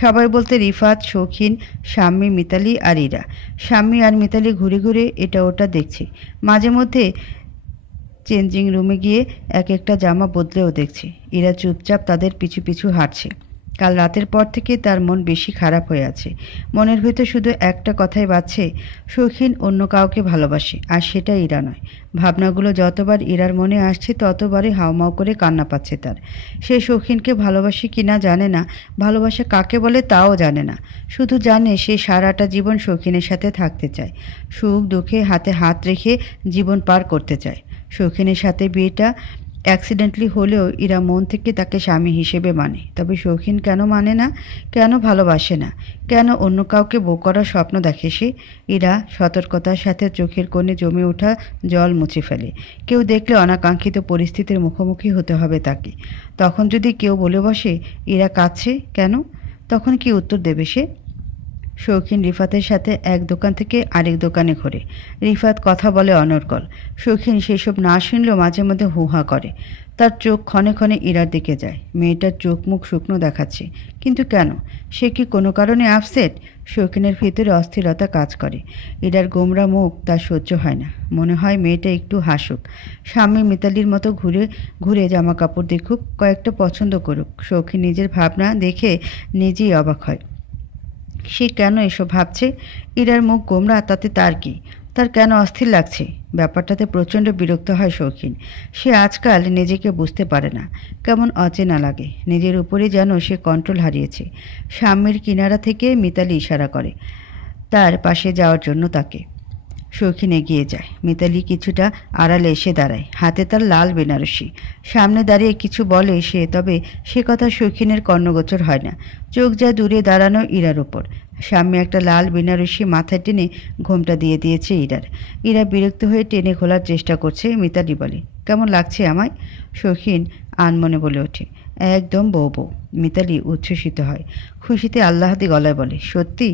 সবাই বলতে রিফাত, শৌখিন, স্বামী, মিতালি আর ইরা। স্বামী আর মিতালি ঘুরে ঘুরে এটা ওটা দেখছে। মাঝে মধ্যে চেঞ্জিং রুমে গিয়ে এক একটা জামা বদলেও দেখছে। ইরা চুপচাপ তাদের পিছু পিছু হাঁটছে। কাল রাতের পর থেকে তার মন বেশি খারাপ হয়ে আছে। মনের ভেতর শুধু একটা কথাই বাজছে, শৌখিন অন্য কাউকে ভালোবাসে, আর সেটা ইরা নয়। ভাবনাগুলো যতবার ইরার মনে আসছে ততবারই হাউমাউ করে কান্না পাচ্ছে তার। সে শৌখিনকে ভালোবাসে কিনা জানে না, ভালোবাসা কাকে বলে তাও জানে না। শুধু জানে সে সারাটা জীবন শৌখিনের সাথে থাকতে চায়, সুখ দুঃখে হাতে হাত রেখে জীবন পার করতে চায়। শৌখিনের সাথে বিয়েটা অ্যাক্সিডেন্টলি হলেও ইরা মন থেকে তাকে স্বামী হিসেবে মানে। তবে শৌখিন কেন মানে না, কেন ভালোবাসে না, কেন অন্য কাউকে বউ করার স্বপ্ন দেখে সে? ইরা সতর্কতার সাথে চোখের কোণে জমে ওঠা জল মুছে ফেলে। কেউ দেখলে অনাকাঙ্ক্ষিত পরিস্থিতির মুখোমুখি হতে হবে তাকে। তখন যদি কেউ বলে বসে ইরা কাঁদছে কেন, তখন কি উত্তর দেবে সে? শৌখিন রিফাতের সাথে এক দোকান থেকে আরেক দোকানে ঘোরে। রিফাত কথা বলে অনর্গল। শৌখিন সেসব না শুনলেও মাঝে মধ্যে হুহা করে। তার চোখ ক্ষণে ক্ষণে ইরার দিকে যায়। মেয়েটার চোখ মুখ শুকনো দেখাচ্ছে, কিন্তু কেন? সে কি কোনো কারণে আপসেট? শৌখিনের ভিতরে অস্থিরতা কাজ করে। ইরার গোমরা মুখ তার সহ্য হয় না। মনে হয় মেয়েটা একটু হাসুক, স্বামী মিতালির মতো ঘুরে ঘুরে জামা কাপড় দেখুক, কয়েকটা পছন্দ করুক। শৌখিন নিজের ভাবনা দেখে নিজেই অবাক হয়। সে কেন এসব ভাবছে? ইরার মুখ গোমরা, তাতে তার কি? তার কেন অস্থির লাগছে? ব্যাপারটাতে প্রচণ্ড বিরক্ত হয় শৌখিন। সে আজকাল নিজেকে বুঝতে পারে না, কেমন অচেনা লাগে। নিজের উপরে যেন সে কন্ট্রোল হারিয়েছে। স্বামীর কিনারা থেকে মিতালি ইশারা করে তার পাশে যাওয়ার জন্য তাকে। শৌখিন এগিয়ে যায়। মিতালি কিছুটা আড়ালে এসে দাঁড়ায়, হাতে তার লাল বেনারসি। সামনে দাঁড়িয়ে কিছু বলে সে, তবে সে কথা শৌখিনের কর্ণগোচর হয় না। চোখ যায় দূরে দাঁড়ানো ইরার ওপর। সামনে একটা লাল বেনারসি মাথায় টেনে ঘোমটা দিয়ে দিয়েছে ইরার। ইরা বিরক্ত হয়ে টেনে খোলার চেষ্টা করছে। মিতালি বলে, কেমন লাগছে আমায়? শৌখিন আনমনে বলে ওঠে, একদম বউ বউ। মিতালি উচ্ছ্বসিত হয়, খুশিতে আল্লাহাদি গলায় বলে, সত্যি?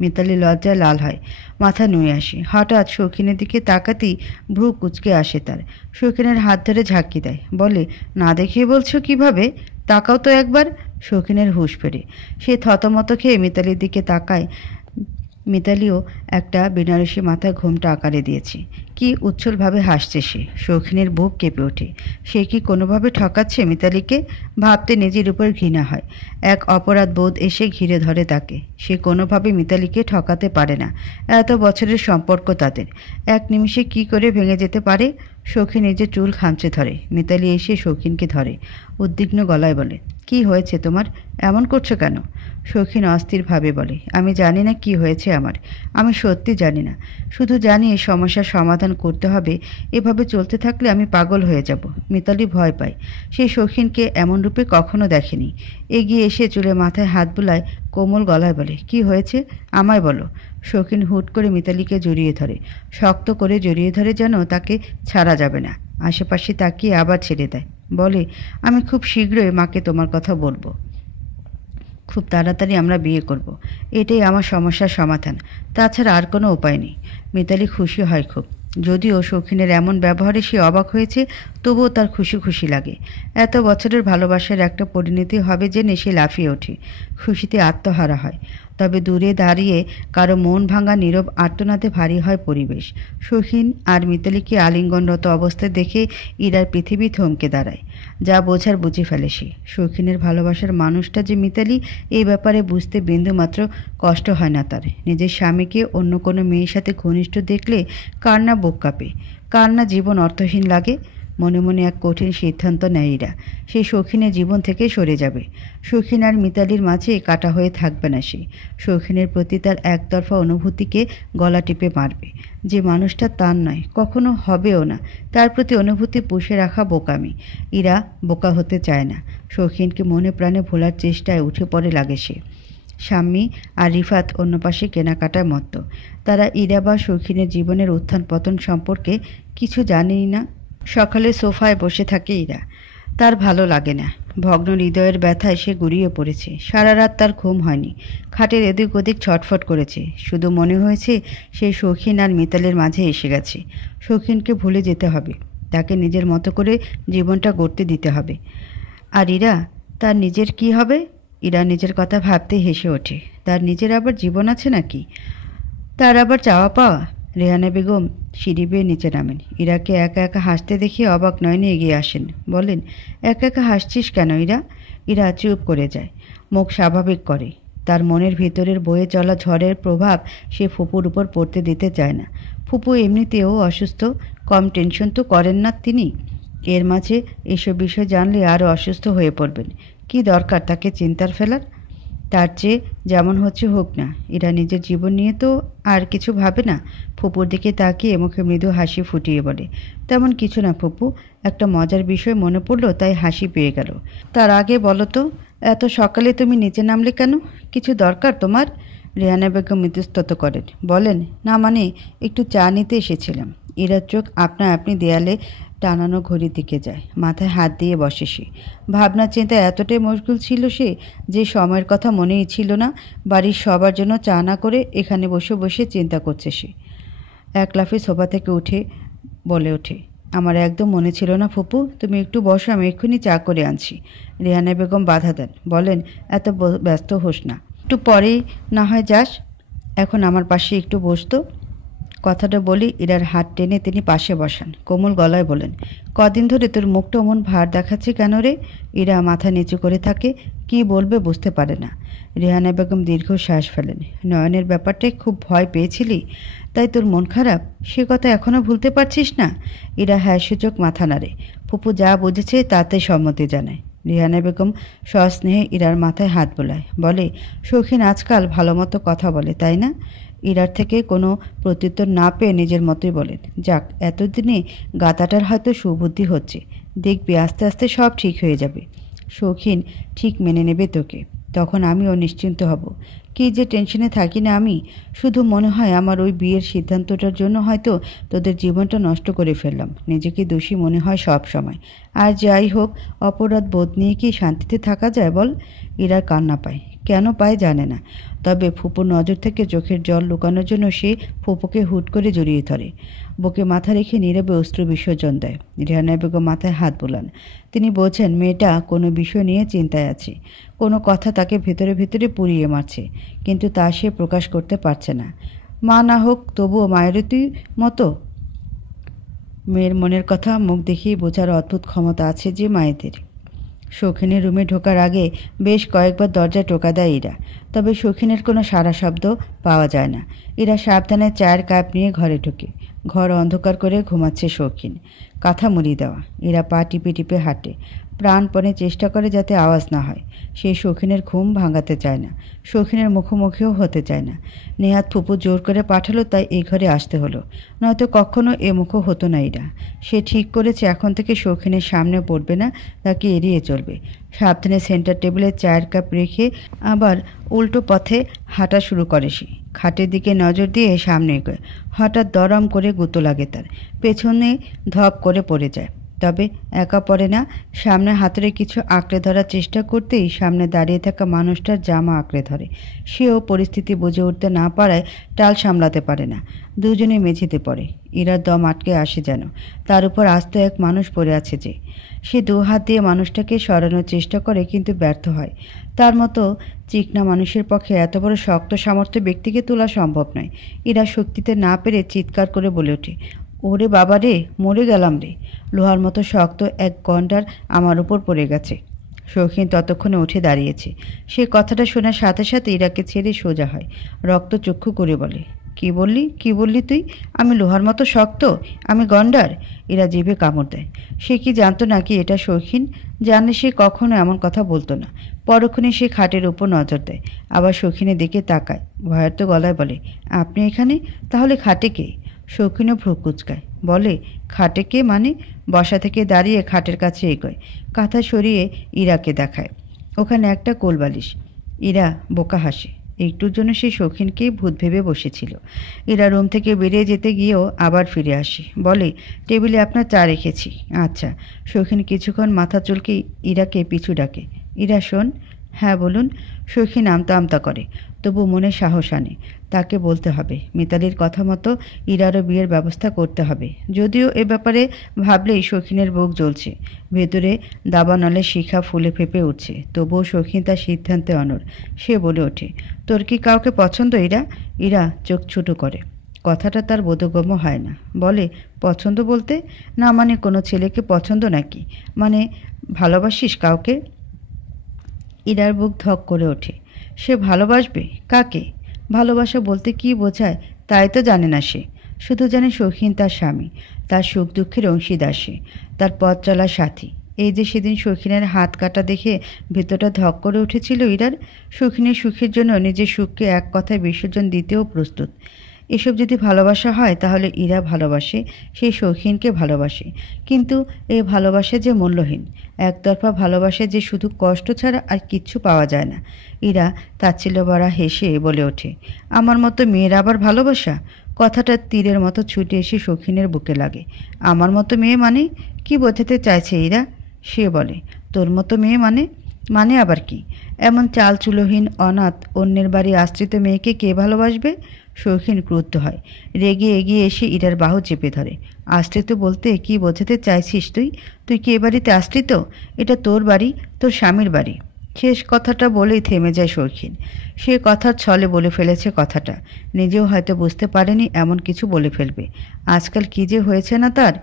মিতালি লজ্জায় লাল হয়, মাথা নুয়ে আসে। হঠাৎ শৌখিনের দিকে তাকাতেই ভ্রু কুঁচকে আসে তার। শৌখিনের হাত ধরে ঝাঁকি দেয়, বলে, না দেখিয়ে বলছো কিভাবে? তাকাও তো একবার। শৌখিনের হুঁশ ফেরে। সে থতমত খেয়ে মিতালির দিকে তাকায়। মিতালিও একটা বেনারসি মাথায় ঘোমটা আকারে দিয়েছে। কি উচ্ছলভাবে হাসছে সে। শৌখিনের বুক কেঁপে ওঠে। সে কি কোনোভাবে ঠকাচ্ছে মিতালিকে? ভাবতে নিজের উপর ঘৃণা হয়। এক অপরাধ বোধ এসে ঘিরে ধরে তাকে। সে কোনোভাবে মিতালিকে ঠকাতে পারে না। এত বছরের সম্পর্ক তাদের, এক নিমিষে কি করে ভেঙে যেতে পারে? শৌখিন নিজের চুল খামচে ধরে। মিতালি এসে শৌখিনকে ধরে, উদ্বিগ্ন গলায় বলে, কি হয়েছে তোমার? এমন করছো কেন? শৌখিন অস্থিরভাবে বলে, আমি জানি না কি হয়েছে আমার। আমি সত্যি জানি না। শুধু জানি এই সমস্যার সমাধান করতে হবে। এভাবে চলতে থাকলে আমি পাগল হয়ে যাব। মিতালি ভয় পায়। সে শৌখিনকে এমন রূপে কখনো দেখেনি। এগিয়ে এসে চুলে মাথায় হাত বুলায়, কোমল গলায় বলে, কি হয়েছে আমায় বলো। শৌখিন হুট করে মিতালিকে জড়িয়ে ধরে, শক্ত করে জড়িয়ে ধরে, যেন তাকে ছাড়া যাবে না। আশেপাশে তাকিয়ে আবার ছেড়ে দেয়, বলে, আমি খুব শীঘ্রই মাকে তোমার কথা বলবো। খুব তাড়াতাড়ি আমরা বিয়ে করব। এটাই আমার সমস্যার সমাধান। তাছাড়া আর কোনো উপায় নেই। মিতালি খুশি হয় খুব। যদিও শৌখিনের এমন ব্যবহারে সে অবাক হয়েছে, তবুও তার খুশি খুশি লাগে। এত বছরের ভালোবাসার একটা পরিণতি হবে জেনে সে লাফিয়ে ওঠে, খুশিতে আত্মহারা হয়। তবে দূরে দাঁড়িয়ে কারো মন ভাঙা নীরব আর্তনাদে ভারী হয় পরিবেশ। শৌখিন আর মিতালিকে আলিঙ্গনরত অবস্থায় দেখে ইরার পৃথিবী থমকে দাঁড়ায়। যা বোঝার বুঝে ফেলে সে। শৌখিনের ভালোবাসার মানুষটা যে মিতালি, এই ব্যাপারে বুঝতে বিন্দুমাত্র কষ্ট হয় না তার। নিজের স্বামীকে অন্য কোনো মেয়ের সাথে ঘনিষ্ঠ দেখলে কার না বুক কাঁপে, কার না জীবন অর্থহীন লাগে। মনে মনে এক কঠিন সিদ্ধান্ত নেয় ইরা। সে শৌখিনের জীবন থেকে সরে যাবে। শৌখিন আর মিতালির মাঝে কাটা হয়ে থাকবে না সে। শৌখিনের প্রতি তার একতরফা অনুভূতিকে গলা টিপে মারবে। যে মানুষটা তার নয়, কখনো হবেও না, তার প্রতি অনুভূতি পুষে রাখা বোকামি। ইরা বোকা হতে চায় না। শৌখিনকে মনে প্রাণে ভোলার চেষ্টায় উঠে পড়ে লাগে সে। স্বামী আর রিফাত অন্য পাশে কেনাকাটায় মত্ত। তারা ইরা বা শৌখিনের জীবনের উত্থান পতন সম্পর্কে কিছু জানেই না। সকালে সোফায় বসে থাকে ইরা। তার ভালো লাগে না। ভগ্ন হৃদয়ের ব্যথায় সে গুড়িয়ে পড়েছে। সারা রাত তার ঘুম হয়নি। খাটের এদিক ওদিক ছটফট করেছে। শুধু মনে হয়েছে সে শৌখিন আর মিতালের মাঝে এসে গেছে। শৌখিনকে ভুলে যেতে হবে। তাকে নিজের মতো করে জীবনটা গড়তে দিতে হবে। আর ইরা, তার নিজের কি হবে? ইরা নিজের কথা ভাবতে হেসে ওঠে। তার নিজের আবার জীবন আছে নাকি? তার আবার চাওয়া পাওয়া? রেহানা বেগম সিঁড়ি বেয়ে নিচে নামেন। ইরাকে একা একা হাসতে দেখে অবাক নয়নে এগিয়ে আসেন। বলেন, একা একা হাসছিস কেন ইরা? ইরা চুপ করে যায়, মুখ স্বাভাবিক করে। তার মনের ভিতরের বয়ে চলা ঝড়ের প্রভাব সে ফুপুর উপর পড়তে দিতে চায় না। ফুপু এমনিতেও অসুস্থ, কম টেনশন তো করেন না তিনি। এর মাঝে এসব বিষয় জানলে আরও অসুস্থ হয়ে পড়বেন। কি দরকার তাকে চিন্তার ফেলার? তার চেয়ে যেমন হচ্ছে হোক না। এরা নিজের জীবন নিয়ে তো আর কিছু ভাবে না। ফুপুর দিকে তাকিয়ে মুখে মৃদু হাসি ফুটিয়ে বলে, তেমন কিছু না ফুপু, একটা মজার বিষয় মনে পড়লো তাই হাসি পেয়ে গেল। তার আগে বলো তো, এত সকালে তুমি নিচে নামলে কেন? কিছু দরকার তোমার? রেহানা বেগম ইতস্তত করেন। বলেন, না মানে একটু চা নিতে এসেছিলাম। ইরার চোখ আপনা আপনি দেয়ালে টানানো ঘড়ির দিকে যায়। মাথায় হাত দিয়ে বসে সে। ভাবনা চিন্তা এতটাই মশগুল ছিল সে যে সময়ের কথা মনেই ছিল না। বাড়ির সবার জন্য চা না করে এখানে বসে বসে চিন্তা করছে সে। এক লাফে সোফা থেকে উঠে বলে ওঠে, আমার একদম মনে ছিল না ফুপু, তুমি একটু বসো, আমি এক্ষুনি চা করে আনছি। রেহানা বেগম বাধা দেন, বলেন, এত ব্যস্ত হোস না, একটু পরেই না হয় যাস। এখন আমার পাশে একটু বসতো। কথাটা বলি ইরার হাত টেনে তিনি পাশে বসান। কোমল গলায় বলেন, কদিন ধরে তোর মুখটা অমন ভার দেখাচ্ছে কেন রে? ইরা মাথা নিচু করে থাকে, কি বলবে বুঝতে পারে না। রেহানা বেগম দীর্ঘ শ্বাস ফেলেন। নয়নের ব্যাপারটায় খুব ভয় পেয়েছিলি, তাই তোর মন খারাপ? সে কথা এখনও ভুলতে পারছিস না? ইরা হ্যাঁ সূচক মাথা নাড়ে। ফুপু যা বুঝেছে তাতে সম্মতি জানায়। রেহানা বেগম সস্নেহে ইরার মাথায় হাত বোলায়, বলে, শৌখিন আজকাল ভালো মতো কথা বলে তাই না? ইরার থেকে কোনো প্রত্যুত্তর না পেয়ে নিজের মতোই বলেন, যাক, এতদিনে গাতাটার হয়তো সুবুদ্ধি হচ্ছে, দেখবি আস্তে আস্তে সব ঠিক হয়ে যাবে। শৌখিন ঠিক মেনে নেবে তোকে, তখন আমিও নিশ্চিন্ত হব। কী যে টেনশনে থাকি না আমি, শুধু মনে হয় আমার ওই বিয়ের সিদ্ধান্তটার জন্য হয়তো তোদের জীবনটা নষ্ট করে ফেললাম। নিজেকে দোষী মনে হয় সব সময়। আর যাই হোক, অপরাধ বোধ নিয়ে কি শান্তিতে থাকা যায় বল? ইরার কান্না পায়, কেন পায় জানে না, তবে ফুপুর নজর থেকে চোখের জল লুকানোর জন্য সে ফুপুকে হুট করে জড়িয়ে ধরে। বুকে মাথা রেখে নীরবে অশ্রু বিসর্জন দেয়। রেহানা বেগম মাথায় হাত বোলান। তিনি বোঝেন মেয়েটা কোনো বিষয় নিয়ে চিন্তায় আছে, কোনো কথা তাকে ভেতরে ভেতরে পুড়িয়ে মারছে, কিন্তু তা সে প্রকাশ করতে পারছে না। মা না হোক, তবুও মায়েরই তুই মতো। মেয়ের মনের কথা মুখ দেখেই বোঝার অদ্ভুত ক্ষমতা আছে যে মায়েদের। শৌখিনের রুমে ঢোকার আগে বেশ কয়েকবার দরজায় টোকা দেয় ইরা, তবে শৌখিনের কোনো সাড়া শব্দ পাওয়া যায় না। ইরা সাবধানে চায়ের কাপ নিয়ে ঘরে ঢোকে। ঘর অন্ধকার করে ঘুমাচ্ছে শৌখিন, কাঁথা মুড়ি দেওয়া। ইরা পা টিপে টিপে হাঁটে, প্রাণপণে চেষ্টা করে যাতে আওয়াজ না হয়। সে শৌখিনের ঘুম ভাঙাতে চায় না, শৌখিনের মুখোমুখিও হতে চায় না। নেহাত ফুপু জোর করে পাঠালো, তাই এই ঘরে আসতে হলো, নয়তো কখনো এ মুখও হতো না ইরা। সে ঠিক করেছে এখন থেকে শৌখিনের সামনে পড়বে না, তাকে এড়িয়ে চলবে। সাবধানে সেন্টার টেবিলে চায়ের কাপ রেখে আবার উল্টো পথে হাঁটা শুরু করে সে। খাটের দিকে নজর দিয়ে সামনে এগোয়। হঠাৎ দরম করে গুঁতো লাগে তার, পেছনে ধপ করে পড়ে যায়। তবে একা পড়ে না, সামনে হাতুড়ে কিছু আঁকড়ে ধরার চেষ্টা করতেই সামনে দাঁড়িয়ে থাকা মানুষটার জামা আঁকড়ে ধরে। সেও পরিস্থিতি বুঝে উঠতে না পারায় টাল সামলাতে পারে না, দুজনে মেঝেতে পড়ে। ইরার দম আটকে আসে যেন, তার উপর আস্ত এক মানুষ পড়ে আছে যে। সে দু হাত দিয়ে মানুষটাকে সরানোর চেষ্টা করে, কিন্তু ব্যর্থ হয়। তার মতো চিকনা মানুষের পক্ষে এত বড় শক্ত সামর্থ্য ব্যক্তিকে তোলা সম্ভব নয়। ইরা শক্তিতে না পেরে চিৎকার করে বলে ওঠে, ওরে বাবা রে, মরে গেলাম রে, লোহার মতো শক্ত এক গন্ডার আমার উপর পড়ে গেছে। শৌখিন ততক্ষণে উঠে দাঁড়িয়েছে। সে কথাটা শোনার সাথে সাথে ইরাকে ছেড়ে সোজা হয়, রক্তচক্ষু করে বলে, কি বললি, কি বললি তুই? আমি লোহার মতো শক্ত? আমি গন্ডার? ইরা জিভে কামড় দেয়। সে কি জানতো নাকি এটা শৌখিন? জানলে সে কখনো এমন কথা বলতো না। পরক্ষণে সে খাটের উপর নজর দেয়, আবার শৌখিনের দিকে তাকায়, ভয়ার্ত গলায় বলে, আপনি এখানে? তাহলে খাটে কে? শৌখিনও ভ্রু কুচকায়, বলে, খাটে কে মানে? বসা থেকে দাঁড়িয়ে খাটের কাছে এগোয়, কাঁথা সরিয়ে ইরাকে দেখায়, ওখানে একটা কোলবালিশ। ইরা বোকা হাসে। একটুর জন্য সে শৌখিনকে ভূত ভেবে বসেছিল। ইরা রুম থেকে বেরিয়ে যেতে গিয়েও আবার ফিরে আসে, বলে, টেবিলে আপনার চা রেখেছি। আচ্ছা। শৌখিন কিছুক্ষণ মাথা চুলকে ইরাকে পিছু ডাকে, ইরা শোন। হ্যাঁ বলুন। শৌখিন আমতা আমতা করে, তবু মনে সাহস আনে। তাকে বলতে হবে, মিতালির কথা মতো ইরারও বিয়ের ব্যবস্থা করতে হবে। যদিও এ ব্যাপারে ভাবলেই শৌখিনের বুক জ্বলছে, ভেতরে দাবানলে শিখা ফুলে ফেঁপে উঠছে। তবুও শৌখিন তার সিদ্ধান্তে অনড়। সে বলে ওঠে, তোর কি কাউকে পছন্দ ইরা? ইরা চোখ ছোটো করে, কথাটা তার বোধগম্য হয় না। বলে, পছন্দ বলতে? না মানে কোনো ছেলেকে পছন্দ নাকি? মানে ভালোবাসিস কাউকে? ইরার বুক ধক করে ওঠে। সে ভালোবাসবে? কাকে? ভালোবাসা বলতে কী বোঝায় তাই তো জানে না সে। শুধু জানে শৌখিন তার স্বামী, তার সুখ দুঃখের অংশীদার সে, তার পথ চলার সাথী। এই যে সেদিন শৌখিনের হাত কাটা দেখে ভেতরটা ধক করে উঠেছিল ইরার। শৌখিনের সুখের জন্য নিজের সুখকে এক কথায় বিসর্জন দিতেও প্রস্তুত। এসব যদি ভালোবাসা হয় তাহলে ইরা ভালোবাসে, সেই শৌখিনকে ভালোবাসে। কিন্তু এই ভালোবাসা যে মূল্যহীন, একতরফা ভালোবাসা যে শুধু কষ্ট ছাড়া আর কিচ্ছু পাওয়া যায় না। ইরা তাচ্ছিল্য ভরা হেসে বলে ওঠে, আমার মতো মেয়ের আবার ভালোবাসা? কথাটা তীরের মতো ছুটে এসে শৌখিনের বুকে লাগে। আমার মতো মেয়ে মানে? কি বোঝাতে চাইছে ইরা? সে বলে, তোর মতো মেয়ে মানে? মানে আবার কি? এমন চালচুলোহীন অনাথ অন্যের বাড়ি আশ্রিত মেয়েকে কে ভালোবাসবে? শৌখিন ক্রুদ্ধ হয়, রেগে এগিয়ে এসে ইরার বাহু চেপে ধরে। আশ্রিত বলতে কি বোঝাতে চাইছিস তুই? তুই কি এ বাড়িতে আশ্রিত? এটা তোর বাড়ি, তোর স্বামীর বাড়ি। শেষ কথাটা বলেই থেমে যায় শৌখিন। সে কথার ছলে বলে ফেলেছে কথাটা, নিজেও হয়তো বুঝতে পারেনি এমন কিছু বলে ফেলবে। আজকাল কী যে হয়েছে না তার।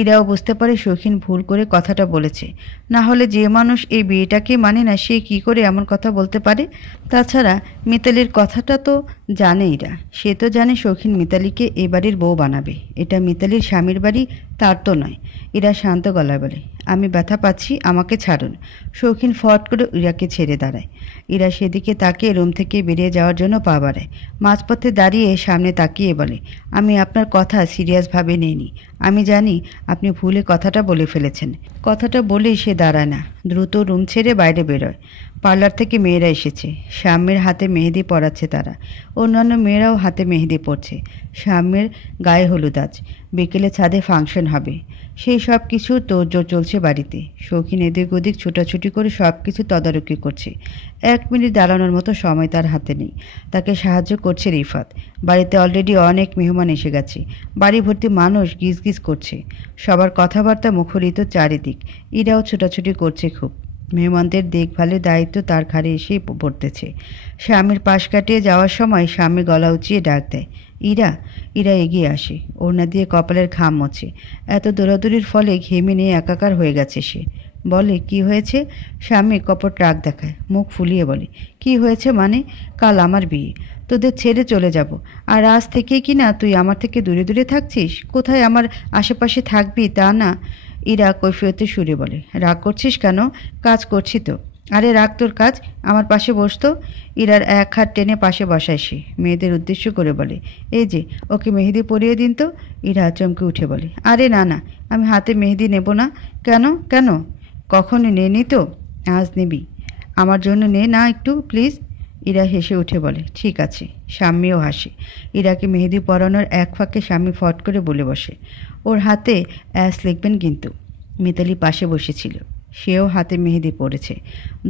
ইরাও বুঝতে পারে শৌখিন ভুল করে কথাটা বলেছে। না হলে যে মানুষ এই বিয়েটাকে মানে না সে কি করে এমন কথা বলতে পারে। তাছাড়া মিতালির কথাটা তো জানে ইরা। সে তো জানে শৌখিন মিতালিকে এ বাড়ির বউ বানাবে। এটা মিতালির স্বামীর বাড়ি, তার তো নয়। ইরা শান্ত গলায় বলে, আমি ব্যথা পাচ্ছি, আমাকে ছাড়ুন। শৌখিন ফট করে ইরাকে ছেড়ে দাঁড়ায়। ইরা সেদিকে তাকিয়ে রুম থেকে বেরিয়ে যাওয়ার জন্য পা বাড়ায়। মাঝপথে দাঁড়িয়ে সামনে তাকিয়ে বলে, আমি আপনার কথা সিরিয়াসভাবে নেইনি। আমি জানি আপনি ভুলে কথাটা বলে ফেলেছেন। কথাটা বলেই সে দাঁড়ায় না, দ্রুত রুম ছেড়ে বাইরে বেরোয়। পার্লার থেকে মেয়েরা এসেছে। শাম্যের হাতে মেহেদি পরাচ্ছে তারা। অন্যান্য মেয়েরাও হাতে মেহেদি পরছে। শাম্যের গায়ে হলুদ আজ। বিকেলে ছাদে ফাংশন হবে। সেই সব কিছু তোড়জোড় চলছে বাড়িতে। শৌখিন এদিক ওদিক ছুটাছুটি করে সব কিছু তদারকি করছে। 1 মিনিট দাঁড়ানোর মতো সময় তার হাতে নেই। তাকে সাহায্য করছে রিফাত। বাড়িতে অলরেডি অনেক মেহমান এসে গেছে। বাড়ি ভর্তি মানুষ গিজগিজ করছে। সবার কথাবার্তা মুখরিত চারিদিক। ইরাও ছোটাছুটি করছে খুব। মেহমানদের দেখভালের দায়িত্ব তার ঘাড়ে এসেই পড়তেছে। স্বামীর পাশ কাটিয়ে যাওয়ার সময় স্বামী গলা উঁচিয়ে ডাক দেয়, ইরা। ইরা এগিয়ে আসে, ওড়না দিয়ে কপালের ঘাম মোছে। এত দৌড়াদৌড়ির ফলে ঘেমে নিয়ে একাকার হয়ে গেছে সে। বলে, কি হয়েছে? স্বামী কপট রাগ দেখায়, মুখ ফুলিয়ে বলে, কি হয়েছে মানে? কাল আমার বিয়ে, তোদের ছেড়ে চলে যাব। আর আজ থেকেই কি না তুই আমার থেকে দূরে দূরে থাকছিস? কোথায় আমার আশেপাশে থাকবি তা না। ইরা কৈফিয়তে সুরে বলে, রাগ করছিস কেন? কাজ করছি তো। আরে রাগ তোর কাজ, আমার পাশে বসতো। ইরার এক হাত টেনে পাশে বসায় সে। মেয়েদের উদ্দেশ্য করে বলে, এই যে ওকে মেহেদি পরিয়ে দিন তো। ইরা চমকে উঠে বলে, আরে না না, আমি হাতে মেহেদি নেব না। কেন কেন? কখনো নেনি তো, আজ নিবি। আমার জন্য নে না একটু প্লিজ। ইরা হেসে উঠে বলে, ঠিক আছে। স্বামীও হাসে। ইরাকে মেহেদি পরানোর এক ফাঁকে স্বামী ফট করে বলে বসে, ওর হাতে অ্যাস লিখবেন কিন্তু। মিতালি পাশে বসেছিল। সেও হাতে মেহেদি পড়েছে।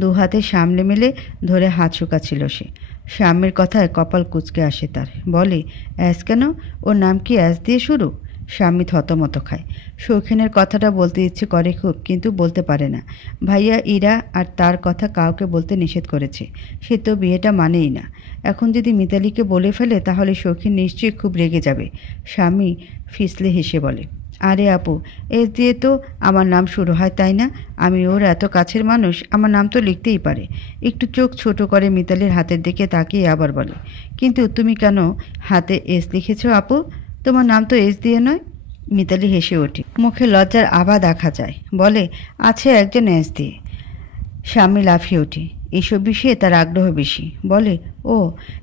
2 হাতে সামনে মেলে ধরে হাত শুকাচ্ছিল সে। স্বামীর কথায় কপাল কুঁচকে আসে তার। বলে, অ্যাস কেন? ওর নাম কি অ্যাস দিয়ে শুরু? স্বামী থতমত খায়। শৌখিনের কথাটা বলতে ইচ্ছে করে খুব, কিন্তু বলতে পারে না। ভাইয়া ইরা আর তার কথা কাউকে বলতে নিষেধ করেছে। সে তো বিয়েটা মানেই না। এখন যদি মিতালিকে বলে ফেলে তাহলে শৌখিন নিশ্চয়ই খুব রেগে যাবে। স্বামী ফিসলে হেসে বলে, আরে আপু, এস দিয়ে তো আমার নাম শুরু হয়, তাই না? আমি ওর এত কাছের মানুষ, আমার নাম তো লিখতেই পারে। একটু চোখ ছোট করে মিতালির হাতের দিকে তাকিয়ে আবার বলে, কিন্তু তুমি কেন হাতে এস লিখেছ আপু? তোমার নাম তো এস দিয়ে নয়। মিতালি হেসে ওঠে, মুখে লজ্জার আভা দেখা যায়। বলে, আছে একজন এস দিয়ে। স্বামী লাফিয়ে ওঠে। এইসব বিষয়ে তার আগ্রহ বেশি। বলে, ও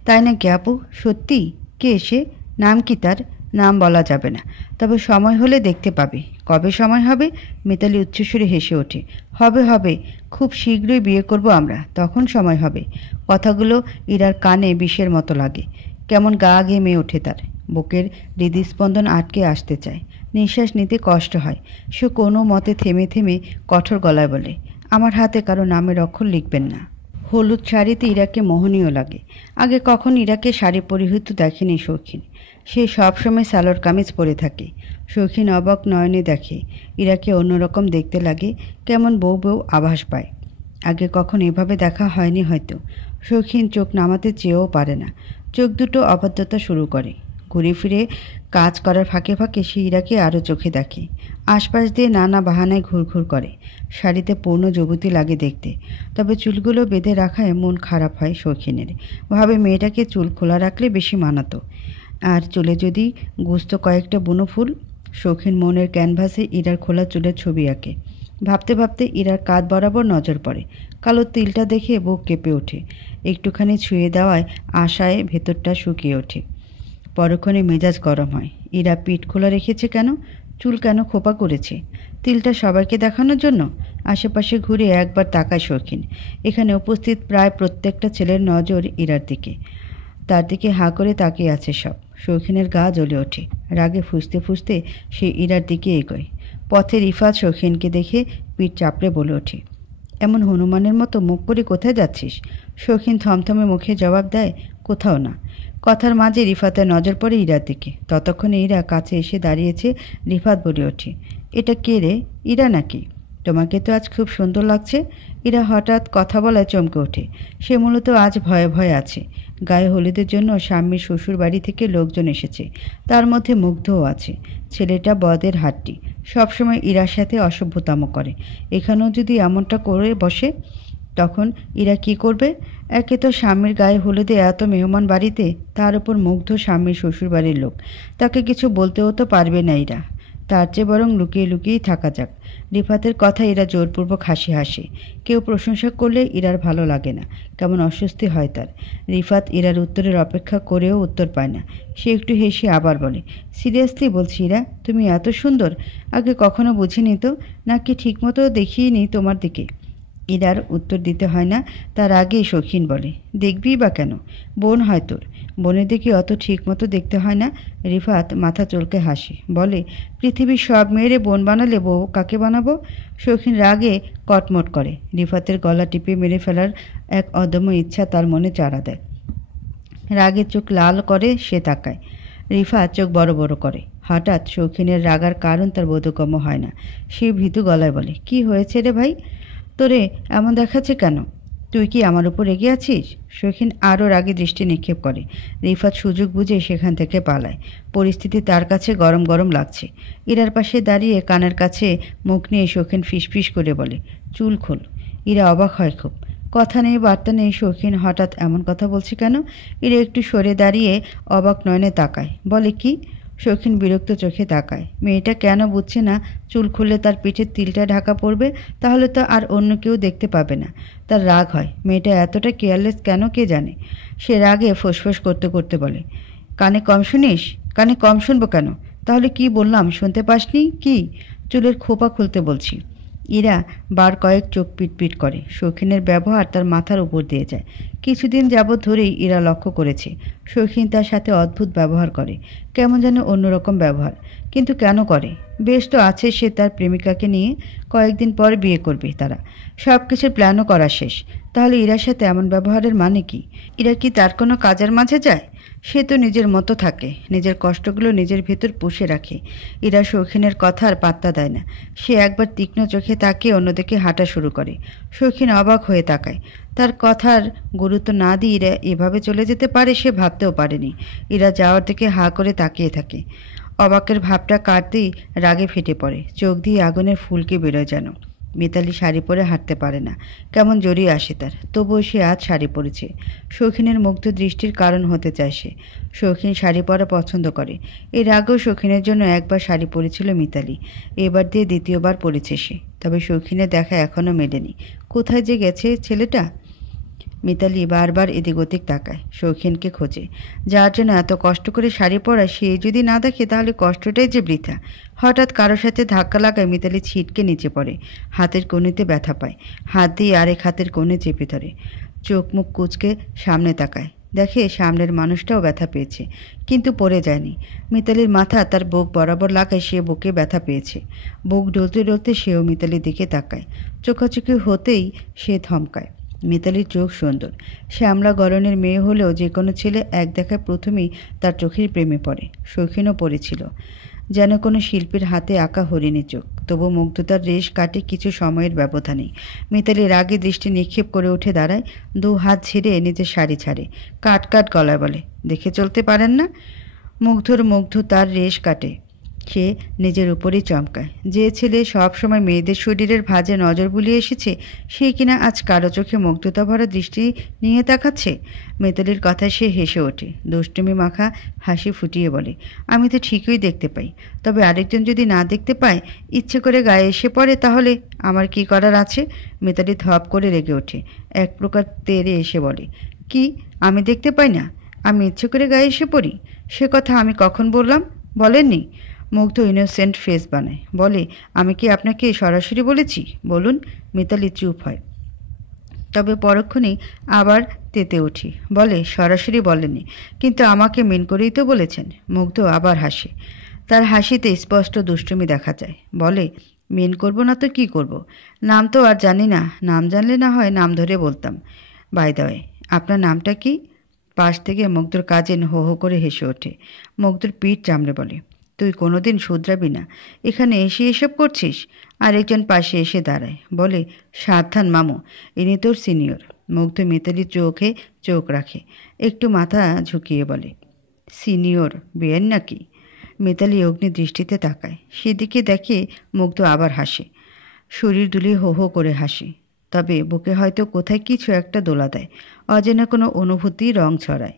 তাই নাকি আপু? সত্যি? কে সে? নাম কি তার? নাম বলা যাবে না, তবে সময় হলে দেখতে পাবে। কবে সময় হবে? মিতালি উচ্চস্বরে হেসে ওঠে, হবে হবে, খুব শীঘ্রই বিয়ে করব আমরা, তখন সময় হবে। কথাগুলো ইরার কানে বিষের মতো লাগে। কেমন গা ঘেমে ওঠে তার। বুকের হৃদস্পন্দন আটকে আসতে চায়। নিঃশ্বাস নিতে কষ্ট হয়। সে কোনো মতে থেমে থেমে কঠোর গলায় বলে, আমার হাতে কারো নামের অক্ষর লিখবেন না। হলুদ শাড়িতে ইরাকে মোহনীয় লাগে। আগে কখন ইরাকে শাড়ি পরিহিত দেখেনি শৌখিন। সে সবসময় সালোয়ার কামিজ পরে থাকে। শৌখিন অবাক নয়নে দেখে। ইরাকে অন্যরকম দেখতে লাগে, কেমন বউ বউ আভাস পায়। আগে কখন এভাবে দেখা হয়নি হয়তো। শৌখিন চোখ নামাতে চেয়েও পারে না। চোখ দুটো অবাধ্যতা শুরু করে। ঘুরে ফিরে কাজ করার ফাঁকে ফাঁকে সে ইরাকে আরও চোখে দেখে। আশপাশ দিয়ে নানা বাহানায় ঘুরঘুর করে। শাড়িতে পূর্ণ যুবতী লাগে দেখতে। তবে চুলগুলো বেঁধে রাখায় মন খারাপ হয় শৌখিনের। ভাবে মেয়েটাকে চুল খোলা রাখলে বেশি মানাতো। আর চুলে যদি গুস্ত কয়েকটা বুনো ফুল। শৌখিন মনের ক্যানভাসে ইরার খোলা চুলের ছবি আঁকে। ভাবতে ভাবতে ইরার কাঁধ বরাবর নজর পড়ে। কালো তিলটা দেখে বুক কেঁপে ওঠে। একটুখানি ছুঁয়ে দেওয়ায় আশায় ভেতরটা শুকিয়ে ওঠে। পরক্ষণে মেজাজ গরম হয়। ইরা পিঠ খোলা রেখেছে কেন? চুল কেন খোপা করেছে? তিলটা সবাইকে দেখানোর জন্য? আশেপাশে ঘুরে একবার তাকায় শৌখিন। এখানে উপস্থিত প্রায় প্রত্যেকটা ছেলের নজর ইরার দিকে। তার দিকে হাঁ করে তাকিয়ে আছে সব। শৌখিনের গা জ্বলে ওঠে। রাগে ফুঁসতে ফুঁসতে সে ইরার দিকে এগোয়। পথে রিফাত শৌখিনকে দেখে পিঠ চাপড়ে বলে ওঠে, এমন হনুমানের মতো মুখ করে কোথায় যাচ্ছিস? শৌখিন থমথমে মুখে জবাব দেয়, কোথাও না। কথার মাঝে রিফাতের নজর পড়ে ইরার দিকে। ততক্ষণে ইরা কাছে এসে দাঁড়িয়েছে। রিফাত বলে ওঠে, এটা কে রে? ইরা নাকি? তোমাকে তো আজ খুব সুন্দর লাগছে। ইরা হঠাৎ কথা বলায় চমকে ওঠে। সে মূলত আজ ভয়ে ভয়ে আছে। গায়ে হলুদের জন্য স্বামীর শ্বশুর বাড়ি থেকে লোকজন এসেছে, তার মধ্যে মুগ্ধও আছে। ছেলেটা বদের হাড্ডি, সবসময় ইরার সাথে অসভ্যতাম করে। এখানেও যদি এমনটা করে বসে তখন ইরা কি করবে? একে তো স্বামীর গায়ে হলুদে এত মেহমান বাড়িতে, তার উপর মুগ্ধ স্বামীর শ্বশুর বাড়ির লোক, তাকে কিছু বলতেও তো পারবে না ইরা। তার চেয়ে বরং লুকিয়ে লুকিয়েই থাকা যাক। রিফাতের কথা ইরা জোরপূর্বক হাসে। কেউ প্রশংসা করলে ইরার ভালো লাগে না, কেমন অস্বস্তি হয় তার। রিফাত ইরার উত্তরের অপেক্ষা করেও উত্তর পায় না। সে একটু হেসে আবার বলে, সিরিয়াসলি বলছি ইরা, তুমি এত সুন্দর, আগে কখনো বুঝিনি তো, নাকি ঠিকমতো দেখিয়ে তোমার দিকে। ইরার উত্তর দিতে হয় না, তার আগেই শৌখিন বলে, দেখবি বা কেন, বোন হয় তোর, বোনের দিকে অত ঠিক মতো দেখতে হয় না। রিফাত মাথা চলকে হাসে, বলে, পৃথিবীর সব মেয়েরে বোন বানালে বউ কাকে বানাবো? শৌখিন রাগে কটমট করে। রিফাতের গলা টিপে মেরে ফেলার এক অদম্য ইচ্ছা তার মনে চাড়া দেয়। রাগে চোখ লাল করে সে তাকায়। রিফাত চোখ বড় বড় করে। হঠাৎ শৌখিনের রাগার কারণ তার বোধগম্য হয় না। সে ভীতু গলায় বলে, কি হয়েছে রে ভাই, তোরে এমন দেখাচ্ছে কেন? তুই কি আমার উপর রেগে আছিস? শৌখিন আরও রাগে দৃষ্টি নিক্ষেপ করে। রিফাত সুযোগ বুঝে সেখান থেকে পালায়। পরিস্থিতি তার কাছে গরম গরম লাগছে। ইরার পাশে দাঁড়িয়ে কানের কাছে মুখ নিয়ে শৌখিন ফিসফিস করে বলে, চুল খোল। ইরা অবাক হয় খুব। কথা নেই বার্তা নেই, শৌখিন হঠাৎ এমন কথা বলছে কেন? ইরা একটু সরে দাঁড়িয়ে অবাক নয়নে তাকায়, বলে, কি? শৌখিন বিরক্ত চোখে তাকায়। মেয়েটা কেন বুঝছে না চুল খুললে তার পিঠের তিলটা ঢাকা পড়বে, তাহলে তো আর অন্য কেউ দেখতে পাবে না। তার রাগ হয়, মেয়েটা এতটা কেয়ারলেস কেন কে জানে। সে রাগে ফোঁসফোঁস করতে করতে বলে, কানে কম শুনিস? কানে কম শুনবো কেন? তাহলে কি বললাম শুনতে পাসনি কি? চুলের খোপা খুলতে বলছি। ইরা বার কয়েক চোখ পিটপিট করে। শৌখিনের ব্যবহার তার মাথার উপর দিয়ে যায়। কিছুদিন যাবৎ ধরেই ইরা লক্ষ্য করেছে শৌখিন তার সাথে অদ্ভুত ব্যবহার করে, কেমন যেন অন্যরকম ব্যবহার। কিন্তু কেন করে? বেশ তো আছে সে তার প্রেমিকাকে নিয়ে, কয়েকদিন পর বিয়ে করবে তারা, সব কিছুর প্ল্যানও করা শেষ। তাহলে ইরার সাথে এমন ব্যবহারের মানে কি? ইরা কি তার কোনো কাজের মাঝে যায়? সে তো নিজের মতো থাকে, নিজের কষ্টগুলো নিজের ভেতর পুষে রাখে। ইরা শৌখিনের কথা আর পাত্তা দেয় না। সে একবার তীক্ষ্ণ চোখে তাকিয়ে অন্যদিকে হাঁটা শুরু করে। শৌখিন অবাক হয়ে তাকায়। তার কথার গুরুত্ব না দিয়ে ইরা এভাবে চলে যেতে পারে সে ভাবতেও পারেনি। ইরা যাওয়ার দিকে হাঁ করে তাকিয়ে থাকে। অবাকের ভাবটা কাটতেই রাগে ফেটে পড়ে। চোখ দিয়ে আগুনের ফুলকি বেরোয় যেন। মিতালি শাড়ি পরে হাঁটতে পারে না, কেমন জড়িয়ে আসে তার। তবুও সে আজ শাড়ি পরেছে। শৌখিনের মুগ্ধ দৃষ্টির কারণ হতে চায় সে। শৌখিন শাড়ি পরা পছন্দ করে। এর আগেও শৌখিনের জন্য একবার শাড়ি পরেছিল মিতালি, এবার দিয়ে দ্বিতীয়বার পরেছে সে। তবে শৌখিনের দেখা এখনও মেলেনি। কোথায় যে গেছে ছেলেটা? মিতালি বারবার এদিক ওদিক তাকায়, শৌখিনকে খোঁজে। যার জন্য এত কষ্ট করে শাড়ি পরা সে যদি না দেখে তাহলে কষ্টটাই যে বৃথা। হঠাৎ কারোর সাথে ধাক্কা লাগায় মিতালি ছিটকে নিচে পড়ে। হাতের কনুইতে ব্যথা পায়। হাত দিয়ে আরেক হাতের কনুই চেপে ধরে। চোখ মুখ কুঁচকে সামনে তাকায়, দেখে সামনের মানুষটাও ব্যথা পেয়েছে, কিন্তু পড়ে যায়নি। মিতালির মাথা তার বুক বরাবর লাগায়, সে বুকে ব্যথা পেয়েছে। বুক ডলতে ডলতে সেও মিতালির দিকে তাকায়। চোখাচোখি হতেই সে থমকায়। মিতালির চোখ সুন্দর। শ্যামলা গড়নের মেয়ে হলেও যে কোনো ছেলে এক দেখায় প্রথমেই তার চোখের প্রেমে পড়ে। শৌখিনও পড়েছিল, যেন কোনো শিল্পীর হাতে আঁকা হরিণী চোখ। তবু মুগ্ধতার রেশ কাটে কিছু সময়ের ব্যবধানেই। মিতালি রাগে দৃষ্টি নিক্ষেপ করে উঠে দাঁড়ায়, দু হাত ছিঁড়ে নিজের শাড়ি ছাড়ে, কাট কাট গলায় বলে, দেখে চলতে পারেন না? মুগ্ধ তার রেশ কাটে। সে নিজের উপরেই চমকায়। যে ছেলে সব সময় মেয়েদের শরীরের ভাঁজে নজর বুলিয়ে এসেছে, সে কিনা আজ কারো চোখে মুগ্ধতা ভরা দৃষ্টি নিয়ে তাকাচ্ছে। মিতালির কথায় সে হেসে ওঠে, দুষ্টুমি মাখা হাসি ফুটিয়ে বলে, আমি তো ঠিকই দেখতে পাই, তবে আরেকজন যদি না দেখতে পায়, ইচ্ছে করে গায়ে এসে পড়ে, তাহলে আমার কি করার আছে? মিতালি ধপ করে রেগে ওঠে, এক প্রকার তেড়ে এসে বলে, কি আমি দেখতে পাই না? আমি ইচ্ছে করে গায়ে এসে পড়ি? সে কথা আমি কখন বললাম? বলেননি। মুগ্ধ ইনোসেন্ট ফেস বানায়, বলে, আমি কি আপনাকে সরাসরি বলেছি? বলুন। মিতালি চুপ হয়, তবে পরক্ষণেই আবার তেতে উঠি, বলে, সরাসরি বলেননি, কিন্তু আমাকে মেন করেই তো বলেছেন। মুগ্ধ আবার হাসে। তার হাসিতে স্পষ্ট দুষ্টুমি দেখা যায়। বলে, মেন করব না তো কি করব? নাম তো আর জানি না, নাম জানলে না হয় নাম ধরে বলতাম। বাই দ্য ওয়ে, আপনার নামটা কি? পাশ থেকে মুগ্ধর কাজিন হো হো করে হেসে ওঠে। মুগ্ধর পিঠ চামড়ে বলে, তুই কোনোদিন শুধরাবি না। এখানে এসে এসব করছিস। আরেকজন পাশে এসে দাঁড়ায়, বলে, সাবধান মামু, ইনি তোর সিনিয়র। মুগ্ধ মিতালির চোখে চোখ রাখে, একটু মাথা ঝুঁকিয়ে বলে, সিনিয়র বেয়েন নাকি? মিতালি অগ্নি দৃষ্টিতে তাকায়, সেদিকে দেখে মুগ্ধ আবার হাসে। শরীর দুলিয়ে হো হো করে হাসে, তবে বুকে হয়তো কোথায় কিছু একটা দোলা দেয়, অচেনা কোনো অনুভূতি রং ছড়ায়।